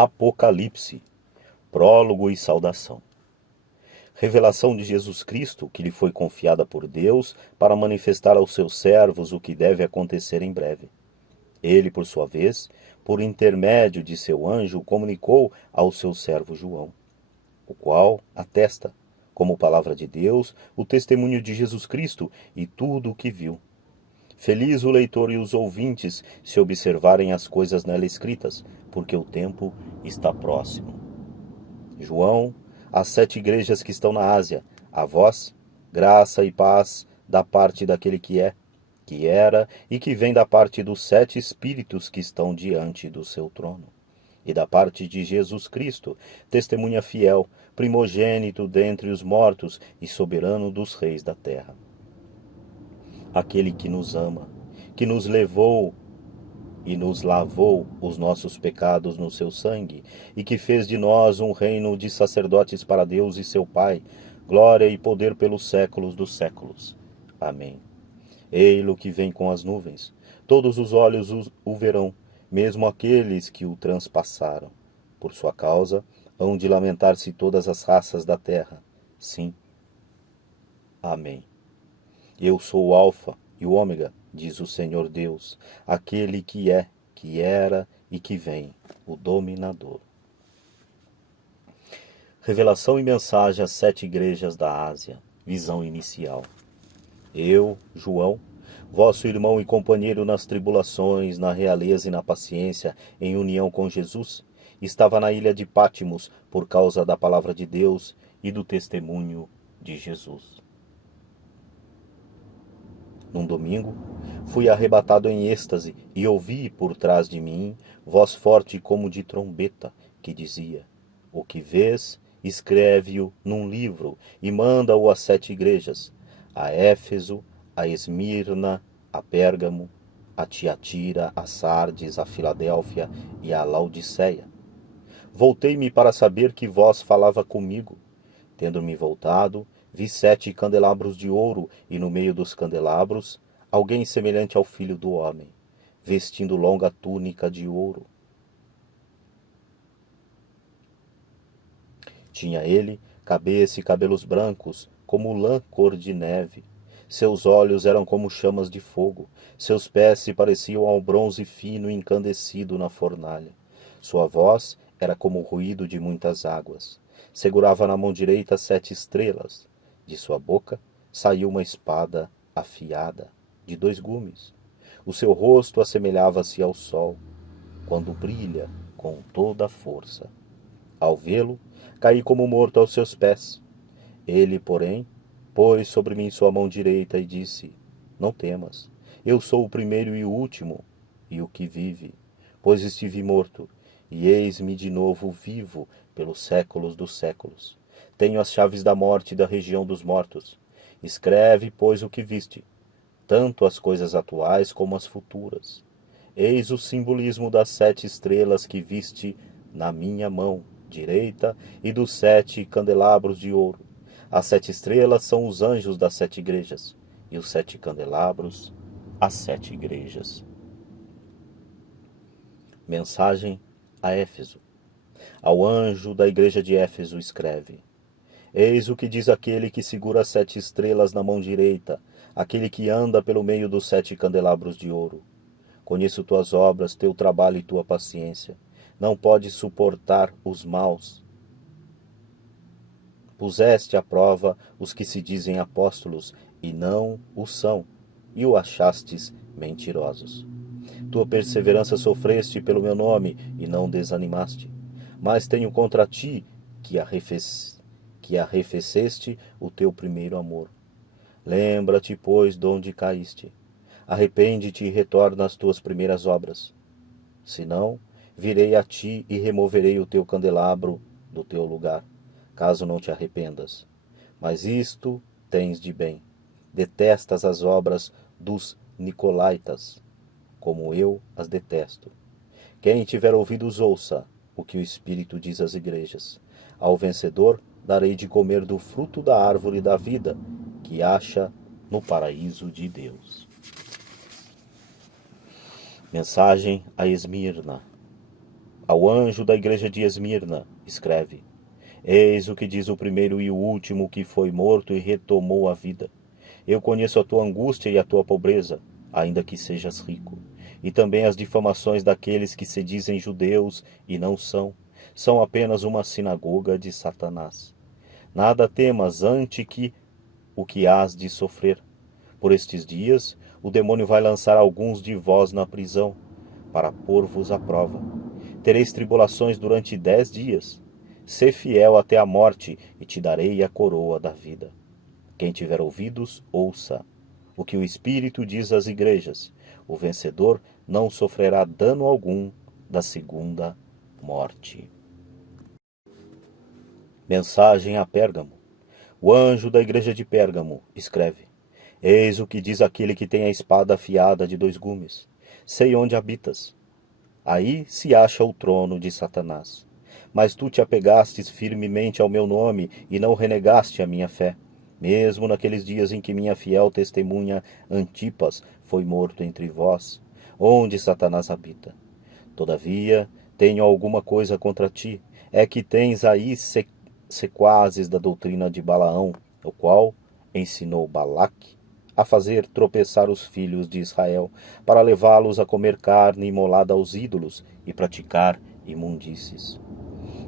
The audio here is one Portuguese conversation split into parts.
Apocalipse, prólogo e saudação. Revelação de Jesus Cristo, que lhe foi confiada por Deus para manifestar aos seus servos o que deve acontecer em breve. Ele, por sua vez, por intermédio de seu anjo, comunicou ao seu servo João, o qual atesta, como palavra de Deus, o testemunho de Jesus Cristo e tudo o que viu. Feliz o leitor e os ouvintes se observarem as coisas nela escritas, porque o tempo está próximo. João, às 7 igrejas que estão na Ásia, a vós, graça e paz da parte daquele que é, que era e que vem da parte dos 7 Espíritos que estão diante do seu trono, e da parte de Jesus Cristo, testemunha fiel, primogênito dentre os mortos e soberano dos reis da terra. Aquele que nos ama, que nos levou e nos lavou os nossos pecados no seu sangue, e que fez de nós um reino de sacerdotes para Deus e seu Pai, glória e poder pelos séculos dos séculos. Amém. Ei-lo que vem com as nuvens, todos os olhos o verão, mesmo aqueles que o transpassaram. Por sua causa, hão de lamentar-se todas as raças da terra. Sim. Amém. Eu sou o Alfa e o Ômega, diz o Senhor Deus, aquele que é, que era e que vem, o dominador. Revelação e mensagem às 7 igrejas da Ásia, visão inicial. Eu, João, vosso irmão e companheiro nas tribulações, na realeza e na paciência, em união com Jesus, estava na ilha de Pátimos por causa da palavra de Deus e do testemunho de Jesus. Num domingo, fui arrebatado em êxtase e ouvi por trás de mim voz forte como de trombeta, que dizia: o que vês, escreve-o num livro e manda-o às 7 igrejas, a Éfeso, a Esmirna, a Pérgamo, a Tiatira, a Sardes, a Filadélfia e a Laodiceia. Voltei-me para saber que voz falava comigo. Tendo-me voltado, vi 7 candelabros de ouro, e no meio dos candelabros, alguém semelhante ao Filho do Homem, vestindo longa túnica de ouro. Tinha ele cabeça e cabelos brancos, como lã cor de neve. Seus olhos eram como chamas de fogo, seus pés se pareciam ao bronze fino incandescido na fornalha. Sua voz era como o ruído de muitas águas. Segurava na mão direita 7 estrelas. De sua boca saiu uma espada afiada, de 2 gumes. O seu rosto assemelhava-se ao sol, quando brilha com toda a força. Ao vê-lo, caí como morto aos seus pés. Ele, porém, pôs sobre mim sua mão direita e disse: não temas, eu sou o primeiro e o último, e o que vive, pois estive morto, e eis-me de novo vivo pelos séculos dos séculos. Tenho as chaves da morte e da região dos mortos. Escreve, pois, o que viste, tanto as coisas atuais como as futuras. Eis o simbolismo das 7 estrelas que viste na minha mão direita e dos 7 candelabros de ouro. As 7 estrelas são os anjos das 7 igrejas, e os 7 candelabros, as 7 igrejas. Mensagem a Éfeso. Ao anjo da igreja de Éfeso escreve: eis o que diz aquele que segura as 7 estrelas na mão direita, aquele que anda pelo meio dos 7 candelabros de ouro. Conheço tuas obras, teu trabalho e tua paciência. Não podes suportar os maus. Puseste à prova os que se dizem apóstolos e não o são, e o achastes mentirosos. Tua perseverança sofreste pelo meu nome e não desanimaste. Mas tenho contra ti que arrefeceste o teu primeiro amor. Lembra-te, pois, de onde caíste. Arrepende-te e retorna às tuas primeiras obras. Senão, virei a ti e removerei o teu candelabro do teu lugar, caso não te arrependas. Mas isto tens de bem: detestas as obras dos nicolaítas, como eu as detesto. Quem tiver ouvidos, ouça o que o Espírito diz às igrejas. Ao vencedor darei de comer do fruto da árvore da vida, que acha no paraíso de Deus. Mensagem a Esmirna. Ao anjo da igreja de Esmirna, escreve: Eis o que diz o primeiro e o último que foi morto e retomou a vida. Eu conheço a tua angústia e a tua pobreza, ainda que sejas rico, e também as difamações daqueles que se dizem judeus e não são apenas uma sinagoga de Satanás. Nada temas ante o que hás de sofrer. Por estes dias, o demônio vai lançar alguns de vós na prisão, para pôr-vos à prova. Tereis tribulações durante 10 dias. Sê fiel até a morte, e te darei a coroa da vida. Quem tiver ouvidos, ouça o que o Espírito diz às igrejas. O vencedor não sofrerá dano algum da segunda morte. Mensagem a Pérgamo. O anjo da igreja de Pérgamo escreve: Eis o que diz aquele que tem a espada afiada de 2 gumes. Sei onde habitas. Aí se acha o trono de Satanás. Mas tu te apegastes firmemente ao meu nome e não renegaste a minha fé, mesmo naqueles dias em que minha fiel testemunha Antipas foi morto entre vós, onde Satanás habita. Todavia, tenho alguma coisa contra ti, é que tens aí sequazes da doutrina de Balaão, o qual ensinou Balaque a fazer tropeçar os filhos de Israel, para levá-los a comer carne imolada aos ídolos e praticar imundícies.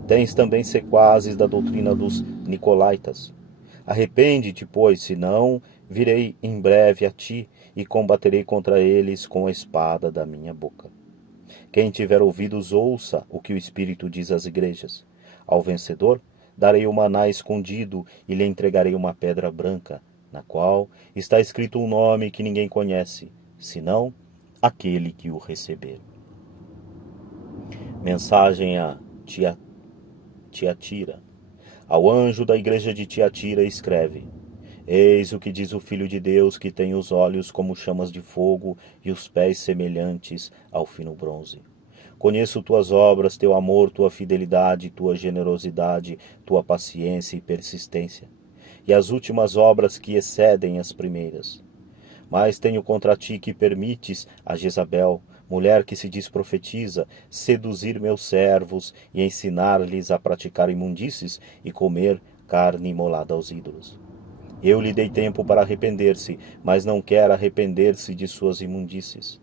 Tens também sequazes da doutrina dos Nicolaítas. Arrepende-te, pois, senão virei em breve a ti e combaterei contra eles com a espada da minha boca. Quem tiver ouvidos, ouça o que o Espírito diz às igrejas. Ao vencedor, darei o maná escondido e lhe entregarei uma pedra branca, na qual está escrito um nome que ninguém conhece, senão aquele que o receber. Mensagem a Tiatira. Ao anjo da igreja de Tiatira escreve: Eis o que diz o Filho de Deus, que tem os olhos como chamas de fogo e os pés semelhantes ao fino bronze. Conheço tuas obras, teu amor, tua fidelidade, tua generosidade, tua paciência e persistência, e as últimas obras que excedem as primeiras. Mas tenho contra ti que permites a Jezabel, mulher que se diz profetiza, seduzir meus servos e ensinar-lhes a praticar imundícies e comer carne imolada aos ídolos. Eu lhe dei tempo para arrepender-se, mas não quer arrepender-se de suas imundícies.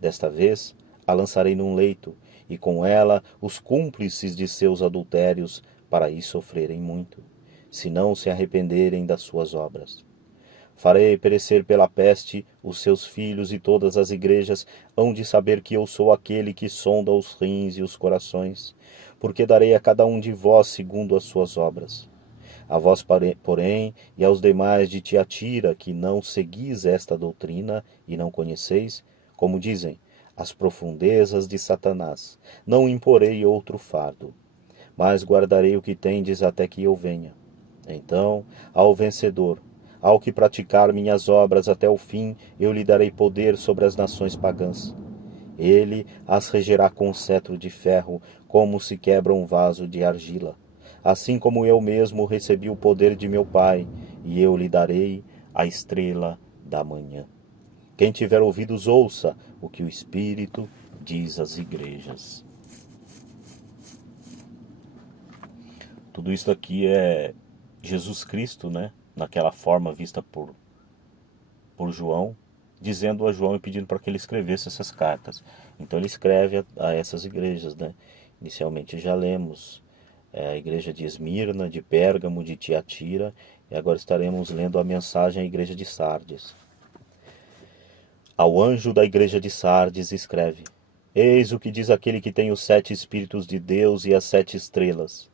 Desta vez a lançarei num leito, e com ela os cúmplices de seus adultérios, para aí sofrerem muito, se não se arrependerem das suas obras. Farei perecer pela peste os seus filhos, e todas as igrejas hão de saber que eu sou aquele que sonda os rins e os corações, porque darei a cada um de vós segundo as suas obras. A vós, porém, e aos demais de Tiatira, que não seguis esta doutrina e não conheceis, como dizem, as profundezas de Satanás, não imporei outro fardo, mas guardarei o que tendes até que eu venha. Então, ao vencedor, ao que praticar minhas obras até o fim, eu lhe darei poder sobre as nações pagãs. Ele as regerá com um cetro de ferro, como se quebra um vaso de argila. Assim como eu mesmo recebi o poder de meu Pai, e eu lhe darei a estrela da manhã. Quem tiver ouvidos, ouça o que o Espírito diz às igrejas. Tudo isso aqui é Jesus Cristo, né? Naquela forma vista por João, dizendo a João e pedindo para que ele escrevesse essas cartas. Então ele escreve a essas igrejas, né? Inicialmente já lemos a igreja de Esmirna, de Pérgamo, de Tiatira, e agora estaremos lendo a mensagem à igreja de Sardes. Ao anjo da igreja de Sardes escreve: Eis o que diz aquele que tem os 7 Espíritos de Deus e as 7 estrelas.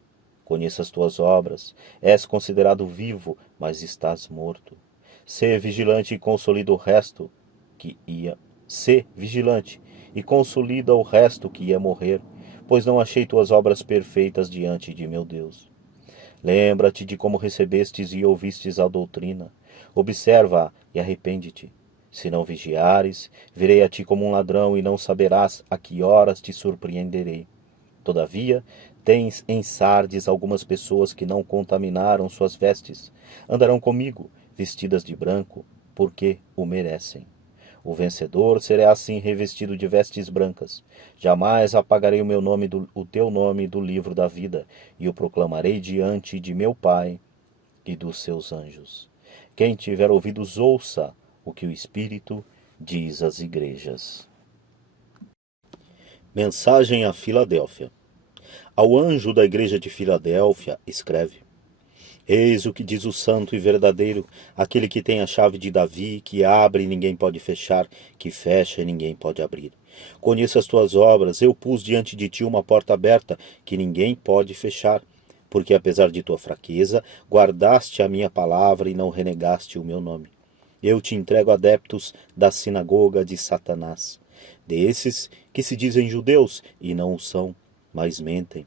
Conheço as tuas obras, és considerado vivo, mas estás morto. Sê vigilante e consolida o resto que ia. Sê vigilante e consolida o resto que ia morrer, pois não achei tuas obras perfeitas diante de meu Deus. Lembra-te de como recebestes e ouvistes a doutrina. Observa-a e arrepende-te. Se não vigiares, virei a ti como um ladrão e não saberás a que horas te surpreenderei. Todavia, tens em Sardes algumas pessoas que não contaminaram suas vestes. Andarão comigo, vestidas de branco, porque o merecem. O vencedor será assim revestido de vestes brancas. Jamais apagarei o teu nome do livro da vida, e o proclamarei diante de meu Pai e dos seus anjos. Quem tiver ouvidos, ouça o que o Espírito diz às igrejas. Mensagem a Filadélfia. Ao anjo da igreja de Filadélfia, escreve: Eis o que diz o santo e verdadeiro, aquele que tem a chave de Davi, que abre e ninguém pode fechar, que fecha e ninguém pode abrir. Conheço as tuas obras, eu pus diante de ti uma porta aberta, que ninguém pode fechar, porque apesar de tua fraqueza, guardaste a minha palavra e não renegaste o meu nome. Eu te entrego adeptos da sinagoga de Satanás, desses que se dizem judeus e não o são, mas mentem.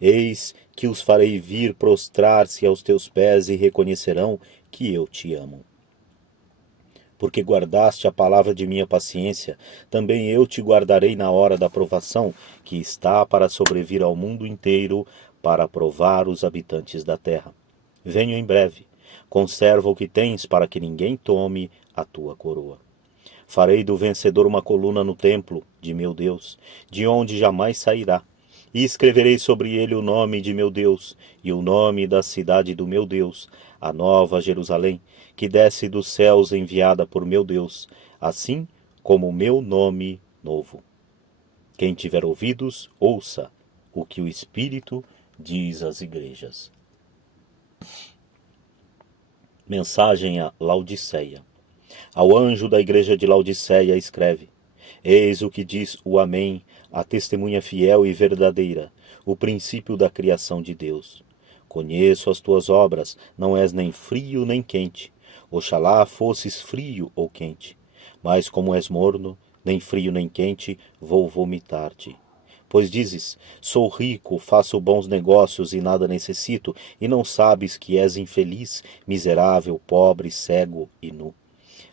Eis que os farei vir prostrar-se aos teus pés e reconhecerão que eu te amo. Porque guardaste a palavra de minha paciência, também eu te guardarei na hora da provação, que está para sobrevir ao mundo inteiro, para provar os habitantes da terra. Venho em breve. Conserva o que tens, para que ninguém tome a tua coroa. Farei do vencedor uma coluna no templo de meu Deus, de onde jamais sairá. E escreverei sobre ele o nome de meu Deus, e o nome da cidade do meu Deus, a nova Jerusalém, que desce dos céus enviada por meu Deus, assim como o meu nome novo. Quem tiver ouvidos, ouça o que o Espírito diz às igrejas. Mensagem a Laodiceia. Ao anjo da igreja de Laodiceia escreve: Eis o que diz o Amém, a testemunha fiel e verdadeira, o princípio da criação de Deus. Conheço as tuas obras, não és nem frio nem quente. Oxalá fosses frio ou quente. Mas como és morno, nem frio nem quente, vou vomitar-te. Pois dizes, sou rico, faço bons negócios e nada necessito, e não sabes que és infeliz, miserável, pobre, cego e nu.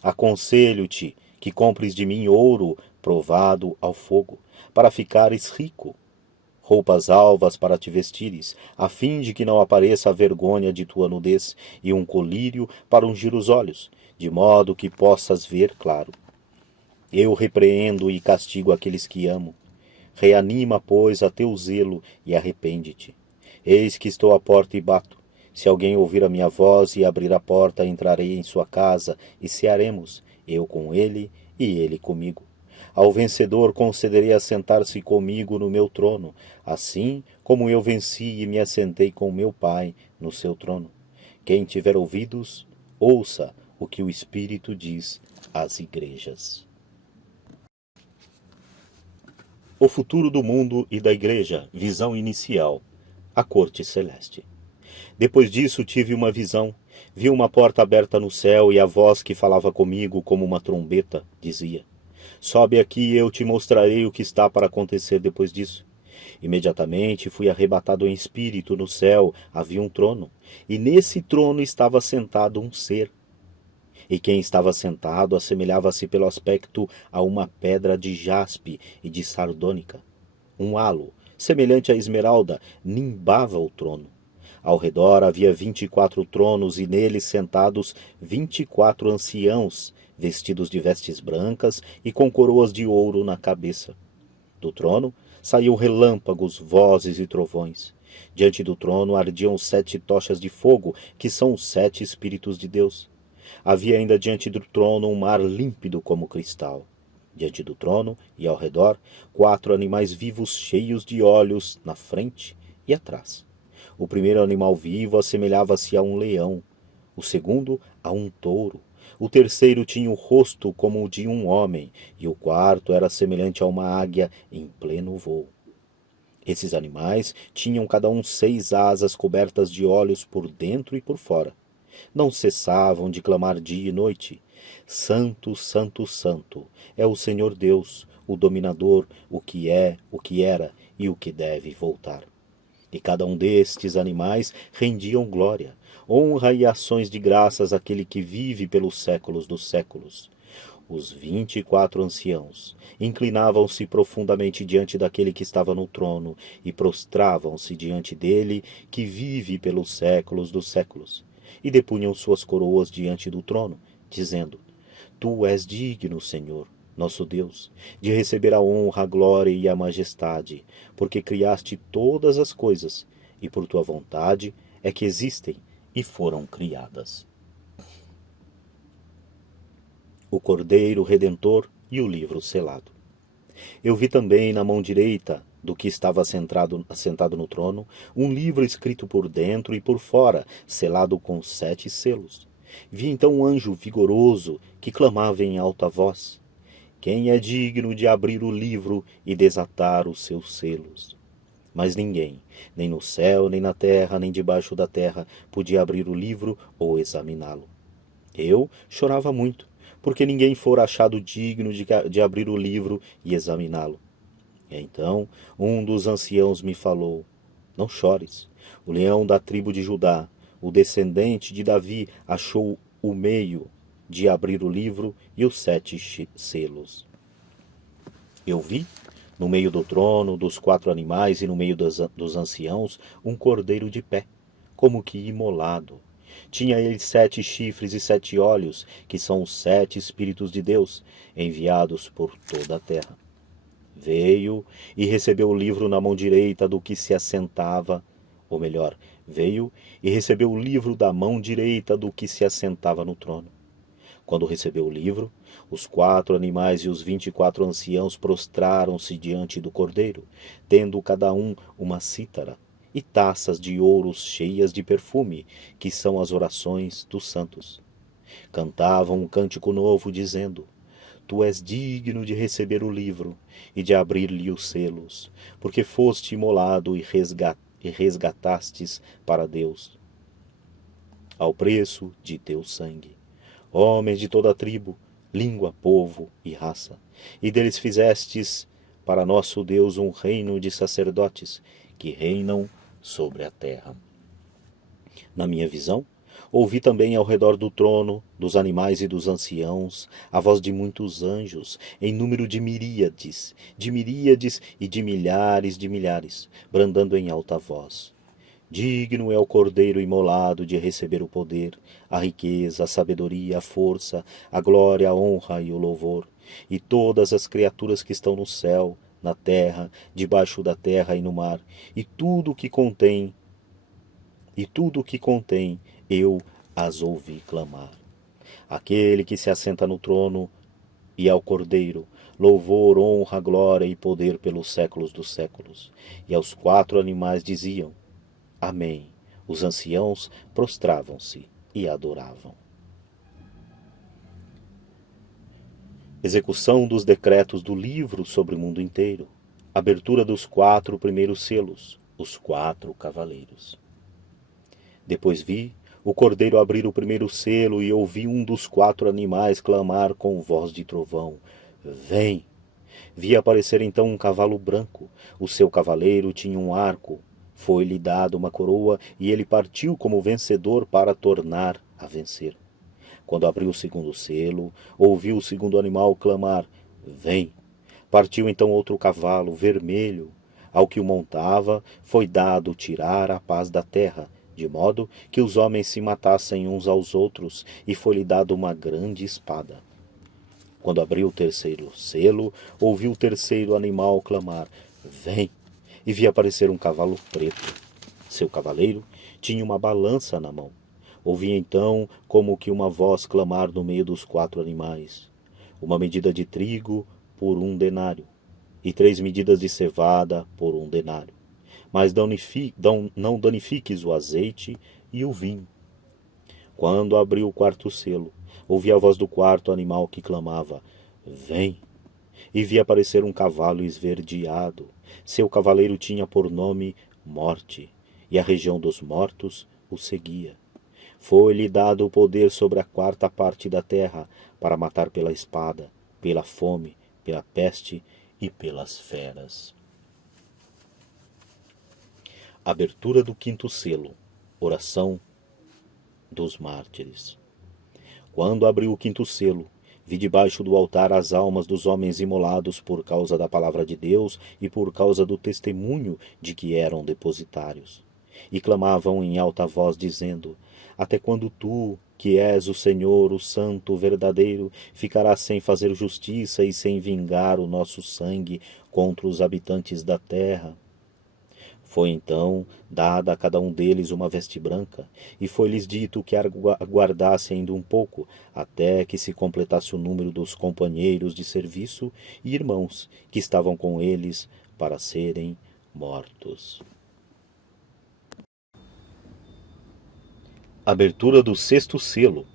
Aconselho-te que compres de mim ouro provado ao fogo, para ficares rico, roupas alvas para te vestires, a fim de que não apareça a vergonha de tua nudez, e um colírio para ungir os olhos, de modo que possas ver claro. Eu repreendo e castigo aqueles que amo. Reanima, pois, a teu zelo e arrepende-te. Eis que estou à porta e bato. Se alguém ouvir a minha voz e abrir a porta, entrarei em sua casa e cearemos, eu com ele e ele comigo. Ao vencedor concederei assentar-se comigo no meu trono, assim como eu venci e me assentei com meu Pai no seu trono. Quem tiver ouvidos, ouça o que o Espírito diz às igrejas. O futuro do mundo e da igreja, visão inicial, a corte celeste. Depois disso tive uma visão, vi uma porta aberta no céu e a voz que falava comigo como uma trombeta dizia: Sobe aqui e eu te mostrarei o que está para acontecer depois disso. Imediatamente fui arrebatado em espírito. No céu havia um trono, e nesse trono estava sentado um ser. E quem estava sentado assemelhava-se pelo aspecto a uma pedra de jaspe e de sardônica. Um halo, semelhante à esmeralda, nimbava o trono. Ao redor havia 24 tronos, e neles sentados 24 anciãos, vestidos de vestes brancas e com coroas de ouro na cabeça. Do trono saíam relâmpagos, vozes e trovões. Diante do trono ardiam 7 tochas de fogo, que são os 7 Espíritos de Deus. Havia ainda diante do trono um mar límpido como cristal. Diante do trono e ao redor, 4 animais vivos cheios de olhos na frente e atrás. O primeiro animal vivo assemelhava-se a um leão, o segundo a um touro, o terceiro tinha o rosto como o de um homem, e o quarto era semelhante a uma águia em pleno voo. Esses animais tinham cada um 6 asas cobertas de olhos por dentro e por fora. Não cessavam de clamar dia e noite: Santo, Santo, Santo, é o Senhor Deus, o dominador, o que é, o que era e o que deve voltar. E cada um destes animais rendiam glória, honra e ações de graças àquele que vive pelos séculos dos séculos. Os 24 anciãos inclinavam-se profundamente diante daquele que estava no trono e prostravam-se diante dele que vive pelos séculos dos séculos, e depunham suas coroas diante do trono, dizendo: Tu és digno, Senhor, nosso Deus, de receber a honra, a glória e a majestade, porque criaste todas as coisas, e por tua vontade é que existem e foram criadas. O Cordeiro Redentor e o livro selado. Eu vi também na mão direita do que estava assentado no trono um livro escrito por dentro e por fora, selado com 7 selos. Vi então um anjo vigoroso que clamava em alta voz: Quem é digno de abrir o livro e desatar os seus selos? Mas ninguém, nem no céu, nem na terra, nem debaixo da terra, podia abrir o livro ou examiná-lo. Eu chorava muito, porque ninguém fora achado digno de abrir o livro e examiná-lo. Então um dos anciãos me falou: Não chores. O leão da tribo de Judá, o descendente de Davi, achou o meio de abrir o livro e os 7 selos. Eu vi, no meio do trono, dos 4 animais e no meio dos anciãos, um cordeiro de pé, como que imolado. Tinha ele 7 chifres e 7 olhos, que são os 7 Espíritos de Deus, enviados por toda a terra. Veio e recebeu o livro na mão direita do que se assentava, ou melhor, veio e recebeu o livro da mão direita do que se assentava no trono. Quando recebeu o livro, os 4 animais e os 24 anciãos prostraram-se diante do cordeiro, tendo cada um uma cítara e taças de ouro cheias de perfume, que são as orações dos santos. Cantavam um cântico novo, dizendo: Tu és digno de receber o livro e de abrir-lhe os selos, porque foste imolado e resgatastes para Deus, ao preço de teu sangue, homens de toda a tribo, língua, povo e raça, e deles fizestes para nosso Deus um reino de sacerdotes que reinam sobre a terra. Na minha visão, ouvi também ao redor do trono, dos animais e dos anciãos, a voz de muitos anjos, em número de miríades e de milhares, brandando em alta voz: Digno é o Cordeiro imolado de receber o poder, a riqueza, a sabedoria, a força, a glória, a honra e o louvor. E todas as criaturas que estão no céu, na terra, debaixo da terra e no mar, e tudo o que contém, eu as ouvi clamar. Aquele que se assenta no trono e ao Cordeiro, louvor, honra, glória e poder pelos séculos dos séculos. E aos 4 animais diziam: Amém. Os anciãos prostravam-se e adoravam. Execução dos decretos do livro sobre o mundo inteiro. Abertura dos 4 primeiros selos, os 4 cavaleiros. Depois vi o cordeiro abrir o primeiro selo e ouvi um dos 4 animais clamar com voz de trovão: Vem! Vi aparecer então um cavalo branco. O seu cavaleiro tinha um arco. Foi-lhe dada uma coroa e ele partiu como vencedor para tornar a vencer. Quando abriu o segundo selo, ouviu o segundo animal clamar: Vem! Partiu então outro cavalo vermelho. Ao que o montava foi dado tirar a paz da terra, de modo que os homens se matassem uns aos outros, e foi-lhe dado uma grande espada. Quando abriu o terceiro selo, ouviu o terceiro animal clamar: Vem! E vi aparecer um cavalo preto. Seu cavaleiro tinha uma balança na mão. Ouvi então como que uma voz clamar no meio dos 4 animais: Uma medida de trigo por 1 denário, e 3 medidas de cevada por 1 denário. Mas não danifiques o azeite e o vinho. Quando abriu o 4º selo, ouvi a voz do 4º animal que clamava: Vem! E vi aparecer um cavalo esverdeado. Seu cavaleiro tinha por nome Morte, e a região dos mortos o seguia. Foi-lhe dado o poder sobre a 4ª parte da terra, para matar pela espada, pela fome, pela peste e pelas feras. Abertura do 5º selo. Oração dos mártires. Quando abriu o 5º selo, vi debaixo do altar as almas dos homens imolados por causa da palavra de Deus e por causa do testemunho de que eram depositários. E clamavam em alta voz, dizendo: Até quando tu, que és o Senhor, o Santo, o verdadeiro, ficarás sem fazer justiça e sem vingar o nosso sangue contra os habitantes da terra? Foi então dada a cada um deles uma veste branca, e foi-lhes dito que aguardasse ainda um pouco, até que se completasse o número dos companheiros de serviço e irmãos que estavam com eles para serem mortos. Abertura do sexto selo.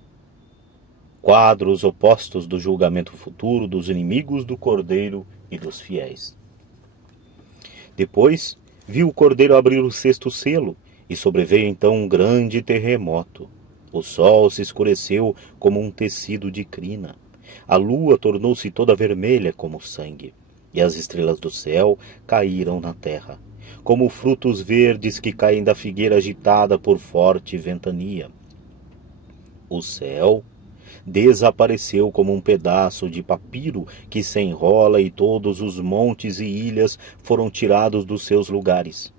Quadros opostos do julgamento futuro dos inimigos do Cordeiro e dos fiéis. Depois viu o Cordeiro abrir o sexto selo, e sobreveio então um grande terremoto. O sol se escureceu como um tecido de crina. A lua tornou-se toda vermelha como sangue, e as estrelas do céu caíram na terra, como frutos verdes que caem da figueira agitada por forte ventania. O céu desapareceu como um pedaço de papiro que se enrola, e todos os montes e ilhas foram tirados dos seus lugares.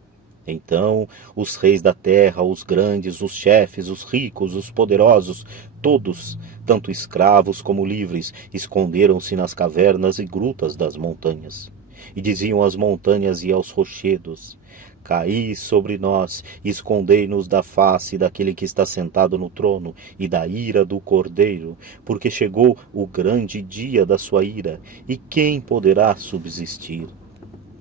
Então os reis da terra, os grandes, os chefes, os ricos, os poderosos, todos, tanto escravos como livres, esconderam-se nas cavernas e grutas das montanhas. E diziam às montanhas e aos rochedos: caí sobre nós, escondei-nos da face daquele que está sentado no trono e da ira do Cordeiro, porque chegou o grande dia da sua ira, e quem poderá subsistir?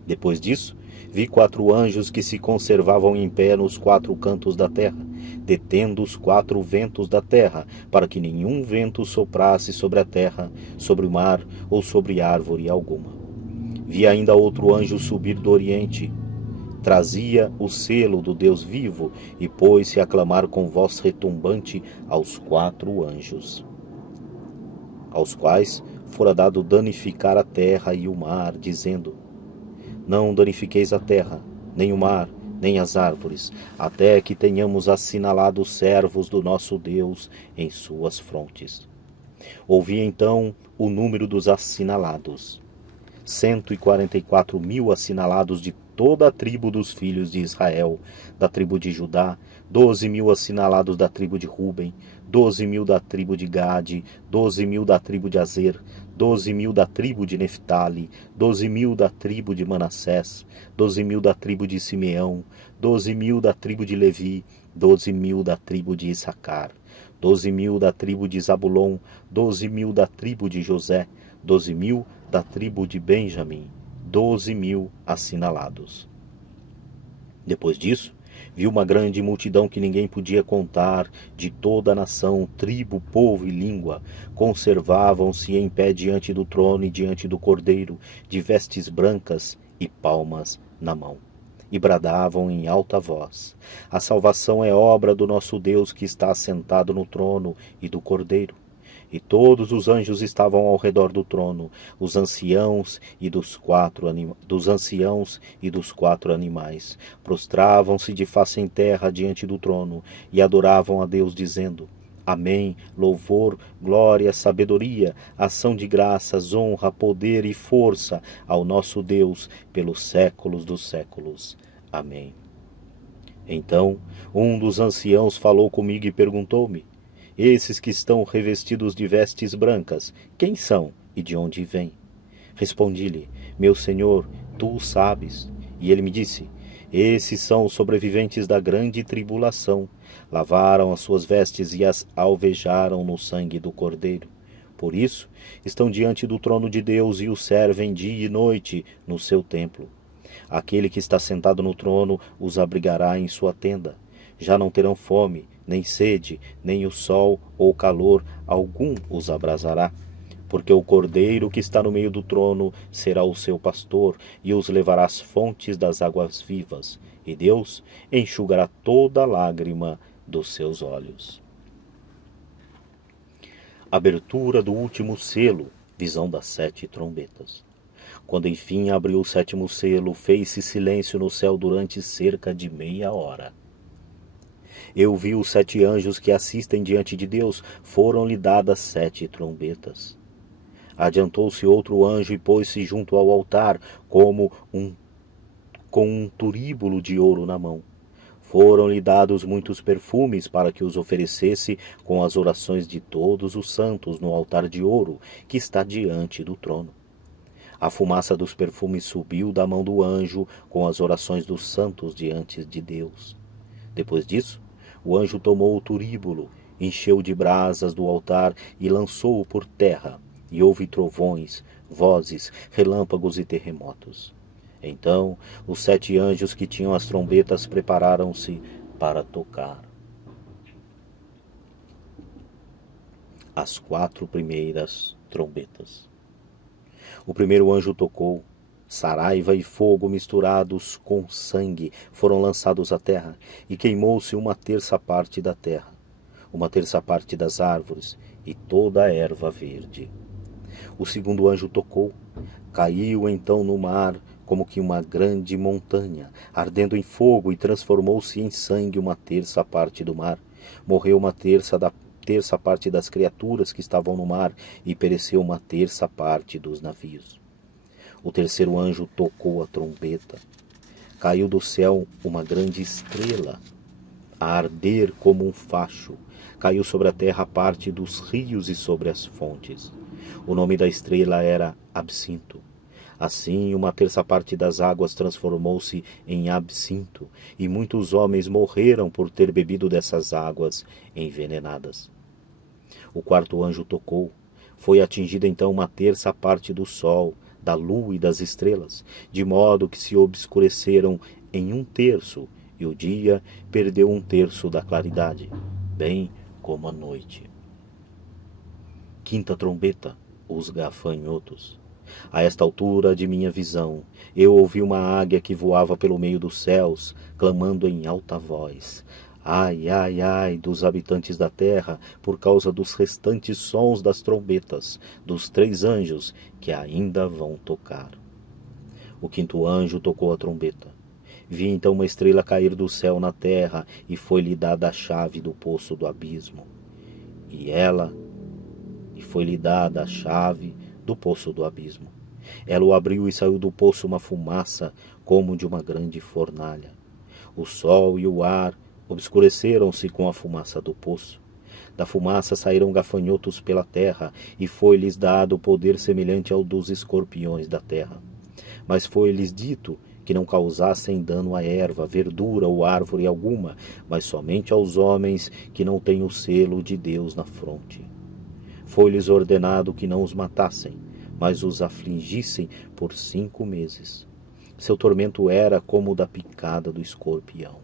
Depois disso, vi 4 anjos que se conservavam em pé nos 4 cantos da terra, detendo os 4 ventos da terra, para que nenhum vento soprasse sobre a terra, sobre o mar ou sobre árvore alguma. Vi ainda outro anjo subir do oriente. Trazia o selo do Deus vivo, e pôs-se a clamar com voz retumbante aos 4 anjos, aos quais fora dado danificar a terra e o mar, dizendo: não danifiqueis a terra, nem o mar, nem as árvores, até que tenhamos assinalado os servos do nosso Deus em suas frontes. Ouvi então o número dos assinalados: 144.000 assinalados de toda a tribo dos filhos de Israel, da tribo de Judá, 12.000 assinalados da tribo de Ruben, 12.000 da tribo de Gade, 12.000 da tribo de Azer, 12.000 da tribo de Neftali, 12.000 da tribo de Manassés, 12.000 da tribo de Simeão, 12.000 da tribo de Levi, 12.000 da tribo de Issacar, 12.000 da tribo de Zabulon, 12.000 da tribo de José, 12.000 da tribo de Benjamim, 12.000 assinalados. Depois disso, vi uma grande multidão que ninguém podia contar, de toda a nação, tribo, povo e língua. Conservavam-se em pé diante do trono e diante do Cordeiro, de vestes brancas e palmas na mão. E bradavam em alta voz: a salvação é obra do nosso Deus que está assentado no trono e do Cordeiro. E todos os anjos estavam ao redor do trono, os anciãos e dos 4 animais. Prostravam-se de face em terra diante do trono e adoravam a Deus, dizendo: amém, louvor, glória, sabedoria, ação de graças, honra, poder e força ao nosso Deus pelos séculos dos séculos. Amém. Então um dos anciãos falou comigo e perguntou-me: esses que estão revestidos de vestes brancas, quem são e de onde vêm? Respondi-lhe: meu senhor, tu o sabes. E ele me disse: esses são os sobreviventes da grande tribulação. Lavaram as suas vestes e as alvejaram no sangue do Cordeiro. Por isso, estão diante do trono de Deus e o servem dia e noite no seu templo. Aquele que está sentado no trono os abrigará em sua tenda. Já não terão fome, nem sede, nem o sol ou calor algum os abrasará, porque o Cordeiro que está no meio do trono será o seu pastor, e os levará às fontes das águas vivas, e Deus enxugará toda lágrima dos seus olhos. Abertura do último selo, visão das 7 trombetas. Quando enfim abriu o 7º selo, fez-se silêncio no céu durante cerca de meia hora. Eu vi os 7 anjos que assistem diante de Deus, foram-lhe dadas 7 trombetas. Adiantou-se outro anjo e pôs-se junto ao altar, com um turíbulo de ouro na mão. Foram-lhe dados muitos perfumes para que os oferecesse com as orações de todos os santos no altar de ouro que está diante do trono. A fumaça dos perfumes subiu da mão do anjo com as orações dos santos diante de Deus. Depois disso, o anjo tomou o turíbulo, encheu de brasas do altar e lançou-o por terra, e houve trovões, vozes, relâmpagos e terremotos. Então, os 7 anjos que tinham as trombetas prepararam-se para tocar. As 4 primeiras trombetas. O primeiro anjo tocou. Saraiva e fogo misturados com sangue foram lançados à terra, e queimou-se 1/3 da terra, 1/3 das árvores e toda a erva verde. O segundo anjo tocou. Caiu então no mar como que uma grande montanha, ardendo em fogo, e transformou-se em sangue 1/3 do mar. Morreu 1/3 das criaturas que estavam no mar, e pereceu 1/3 dos navios. O terceiro anjo tocou a trombeta. Caiu do céu uma grande estrela, a arder como um facho. Caiu sobre a terra parte dos rios e sobre as fontes. O nome da estrela era Absinto. Assim, 1/3 das águas transformou-se em absinto, e muitos homens morreram por ter bebido dessas águas envenenadas. O quarto anjo tocou. Foi atingida então 1/3 do sol, da lua e das estrelas, de modo que se obscureceram em 1/3, e o dia perdeu 1/3 da claridade, bem como a noite. Quinta trombeta, os gafanhotos. A esta altura de minha visão, eu ouvi uma águia que voava pelo meio dos céus, clamando em alta voz: ai, ai, ai dos habitantes da terra, por causa dos restantes sons das trombetas, dos 3 anjos que ainda vão tocar. O quinto anjo tocou a trombeta. Vi então uma estrela cair do céu na terra, e foi-lhe dada a chave do poço do abismo. E foi-lhe dada a chave do poço do abismo. Ela o abriu, e saiu do poço uma fumaça como de uma grande fornalha. O sol e o ar obscureceram-se com a fumaça do poço. Da fumaça saíram gafanhotos pela terra, e foi-lhes dado poder semelhante ao dos escorpiões da terra. Mas foi-lhes dito que não causassem dano à erva, verdura ou árvore alguma, mas somente aos homens que não têm o selo de Deus na fronte. Foi-lhes ordenado que não os matassem, mas os afligissem por 5 meses. Seu tormento era como o da picada do escorpião.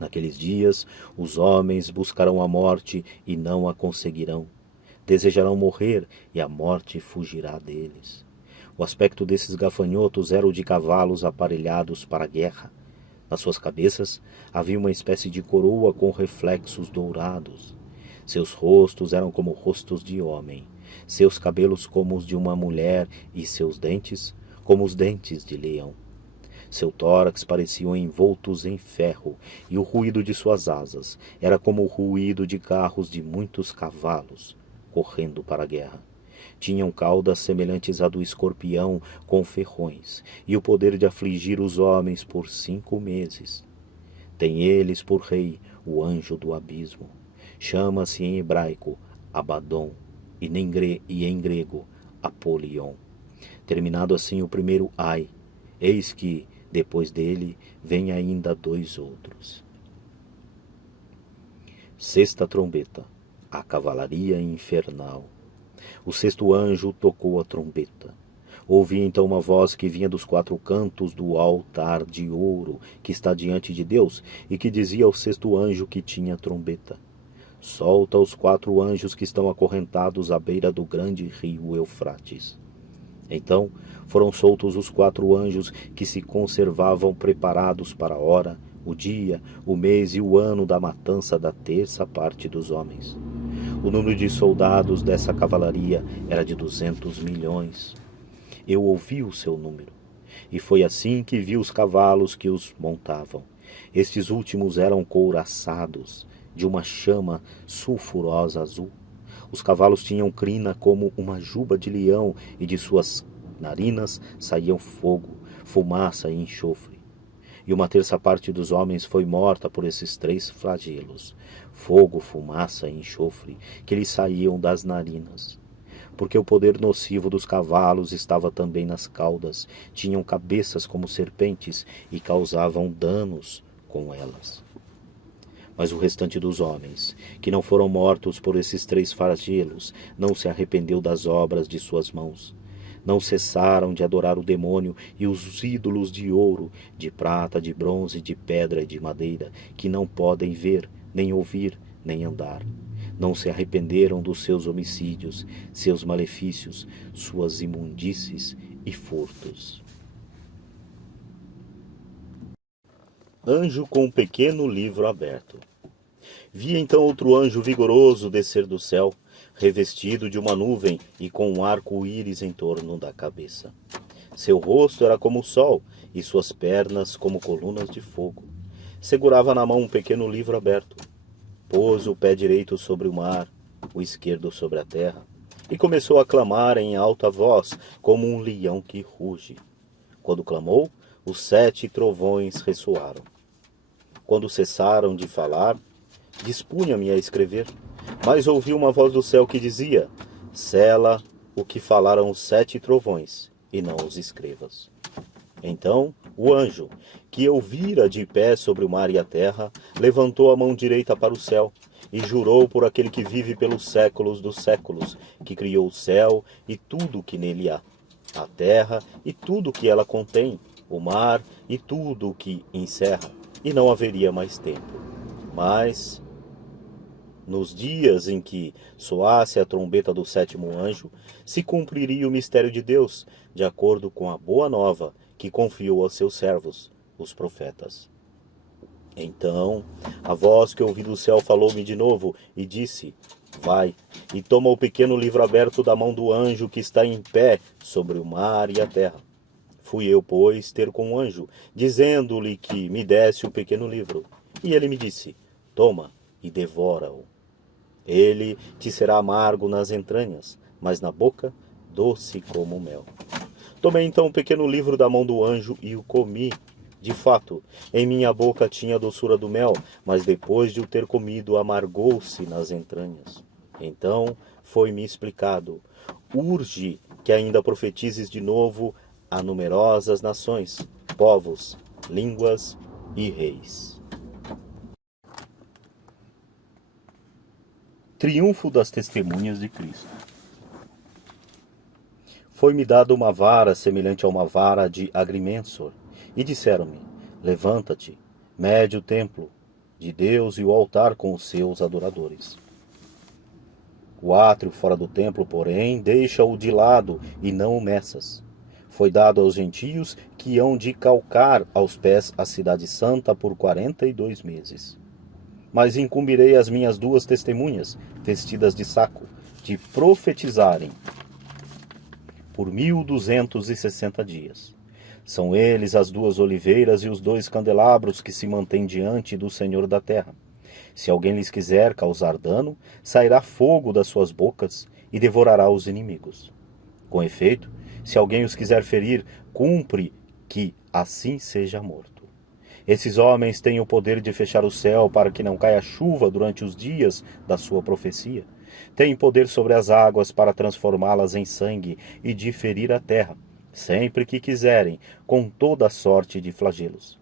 Naqueles dias, os homens buscarão a morte e não a conseguirão. Desejarão morrer, e a morte fugirá deles. O aspecto desses gafanhotos era o de cavalos aparelhados para a guerra. Nas suas cabeças havia uma espécie de coroa com reflexos dourados. Seus rostos eram como rostos de homem, seus cabelos como os de uma mulher, e seus dentes como os dentes de leão. Seu tórax pareciam envoltos em ferro, e o ruído de suas asas era como o ruído de carros de muitos cavalos, correndo para a guerra. Tinham caudas semelhantes à do escorpião, com ferrões, e o poder de afligir os homens por 5 meses. Tem eles por rei o anjo do abismo. Chama-se em hebraico Abaddon, e em grego Apolion. Terminado assim o primeiro ai, eis que, depois dele, vem ainda 2 outros. Sexta trombeta, a cavalaria infernal. O sexto anjo tocou a trombeta. Ouvi então uma voz que vinha dos 4 cantos do altar de ouro que está diante de Deus, e que dizia ao sexto anjo que tinha a trombeta: solta os 4 anjos que estão acorrentados à beira do grande rio Eufrates. Então foram soltos os 4 anjos que se conservavam preparados para a hora, o dia, o mês e o ano da matança da 1/3 dos homens. O número de soldados dessa cavalaria era de 200 milhões. Eu ouvi o seu número, e foi assim que vi os cavalos que os montavam. Estes últimos eram couraçados, de uma chama sulfurosa azul. Os cavalos tinham crina como uma juba de leão, e de suas narinas saíam fogo, fumaça e enxofre. e 1/3 dos homens foi morta por esses 3 flagelos: fogo, fumaça e enxofre, que lhes saíam das narinas. Porque o poder nocivo dos cavalos estava também nas caudas, tinham cabeças como serpentes e causavam danos com elas. Mas o restante dos homens, que não foram mortos por esses 3 flagelos, não se arrependeu das obras de suas mãos. Não cessaram de adorar o demônio e os ídolos de ouro, de prata, de bronze, de pedra e de madeira, que não podem ver, nem ouvir, nem andar. Não se arrependeram dos seus homicídios, seus malefícios, suas imundícies e furtos. Anjo com um pequeno livro aberto. Vi então outro anjo vigoroso descer do céu, revestido de uma nuvem e com um arco-íris em torno da cabeça. Seu rosto era como o sol e suas pernas como colunas de fogo. Segurava na mão um pequeno livro aberto. Pôs o pé direito sobre o mar, o esquerdo sobre a terra, e começou a clamar em alta voz, como um leão que ruge. Quando clamou, os 7 trovões ressoaram. Quando cessaram de falar, dispunha-me a escrever, mas ouvi uma voz do céu que dizia: sela o que falaram os 7 trovões, e não os escrevas. Então o anjo, que eu vira de pé sobre o mar e a terra, levantou a mão direita para o céu, e jurou por aquele que vive pelos séculos dos séculos, que criou o céu e tudo o que nele há, a terra e tudo o que ela contém, o mar e tudo o que encerra, e não haveria mais tempo. Mas nos dias em que soasse a trombeta do 7º anjo, se cumpriria o mistério de Deus, de acordo com a boa nova que confiou aos seus servos, os profetas. Então, a voz que ouvi do céu falou-me de novo e disse: vai, e toma o pequeno livro aberto da mão do anjo que está em pé sobre o mar e a terra. Fui eu, pois, ter com o anjo, dizendo-lhe que me desse o pequeno livro. E ele me disse: toma e devora-o. Ele te será amargo nas entranhas, mas na boca doce como mel. Tomei então o pequeno livro da mão do anjo e o comi. De fato, em minha boca tinha a doçura do mel, mas depois de o ter comido, amargou-se nas entranhas. Então foi-me explicado: urge que ainda profetizes de novo a numerosas nações, povos, línguas e reis. Triunfo das testemunhas de Cristo. Foi-me dada uma vara semelhante a uma vara de agrimensor, e disseram-me: levanta-te, mede o templo de Deus e o altar com os seus adoradores. O átrio fora do templo, porém, deixa-o de lado e não o meças. Foi dado aos gentios que hão de calcar aos pés a cidade santa por 42 meses. Mas incumbirei as minhas 2 testemunhas, vestidas de saco, de profetizarem por 1260 dias. São eles as 2 oliveiras e os 2 candelabros que se mantêm diante do Senhor da terra. Se alguém lhes quiser causar dano, sairá fogo das suas bocas e devorará os inimigos. Com efeito, se alguém os quiser ferir, cumpre que assim seja morto. Esses homens têm o poder de fechar o céu para que não caia chuva durante os dias da sua profecia. Têm poder sobre as águas para transformá-las em sangue e de ferir a terra, sempre que quiserem, com toda a sorte de flagelos.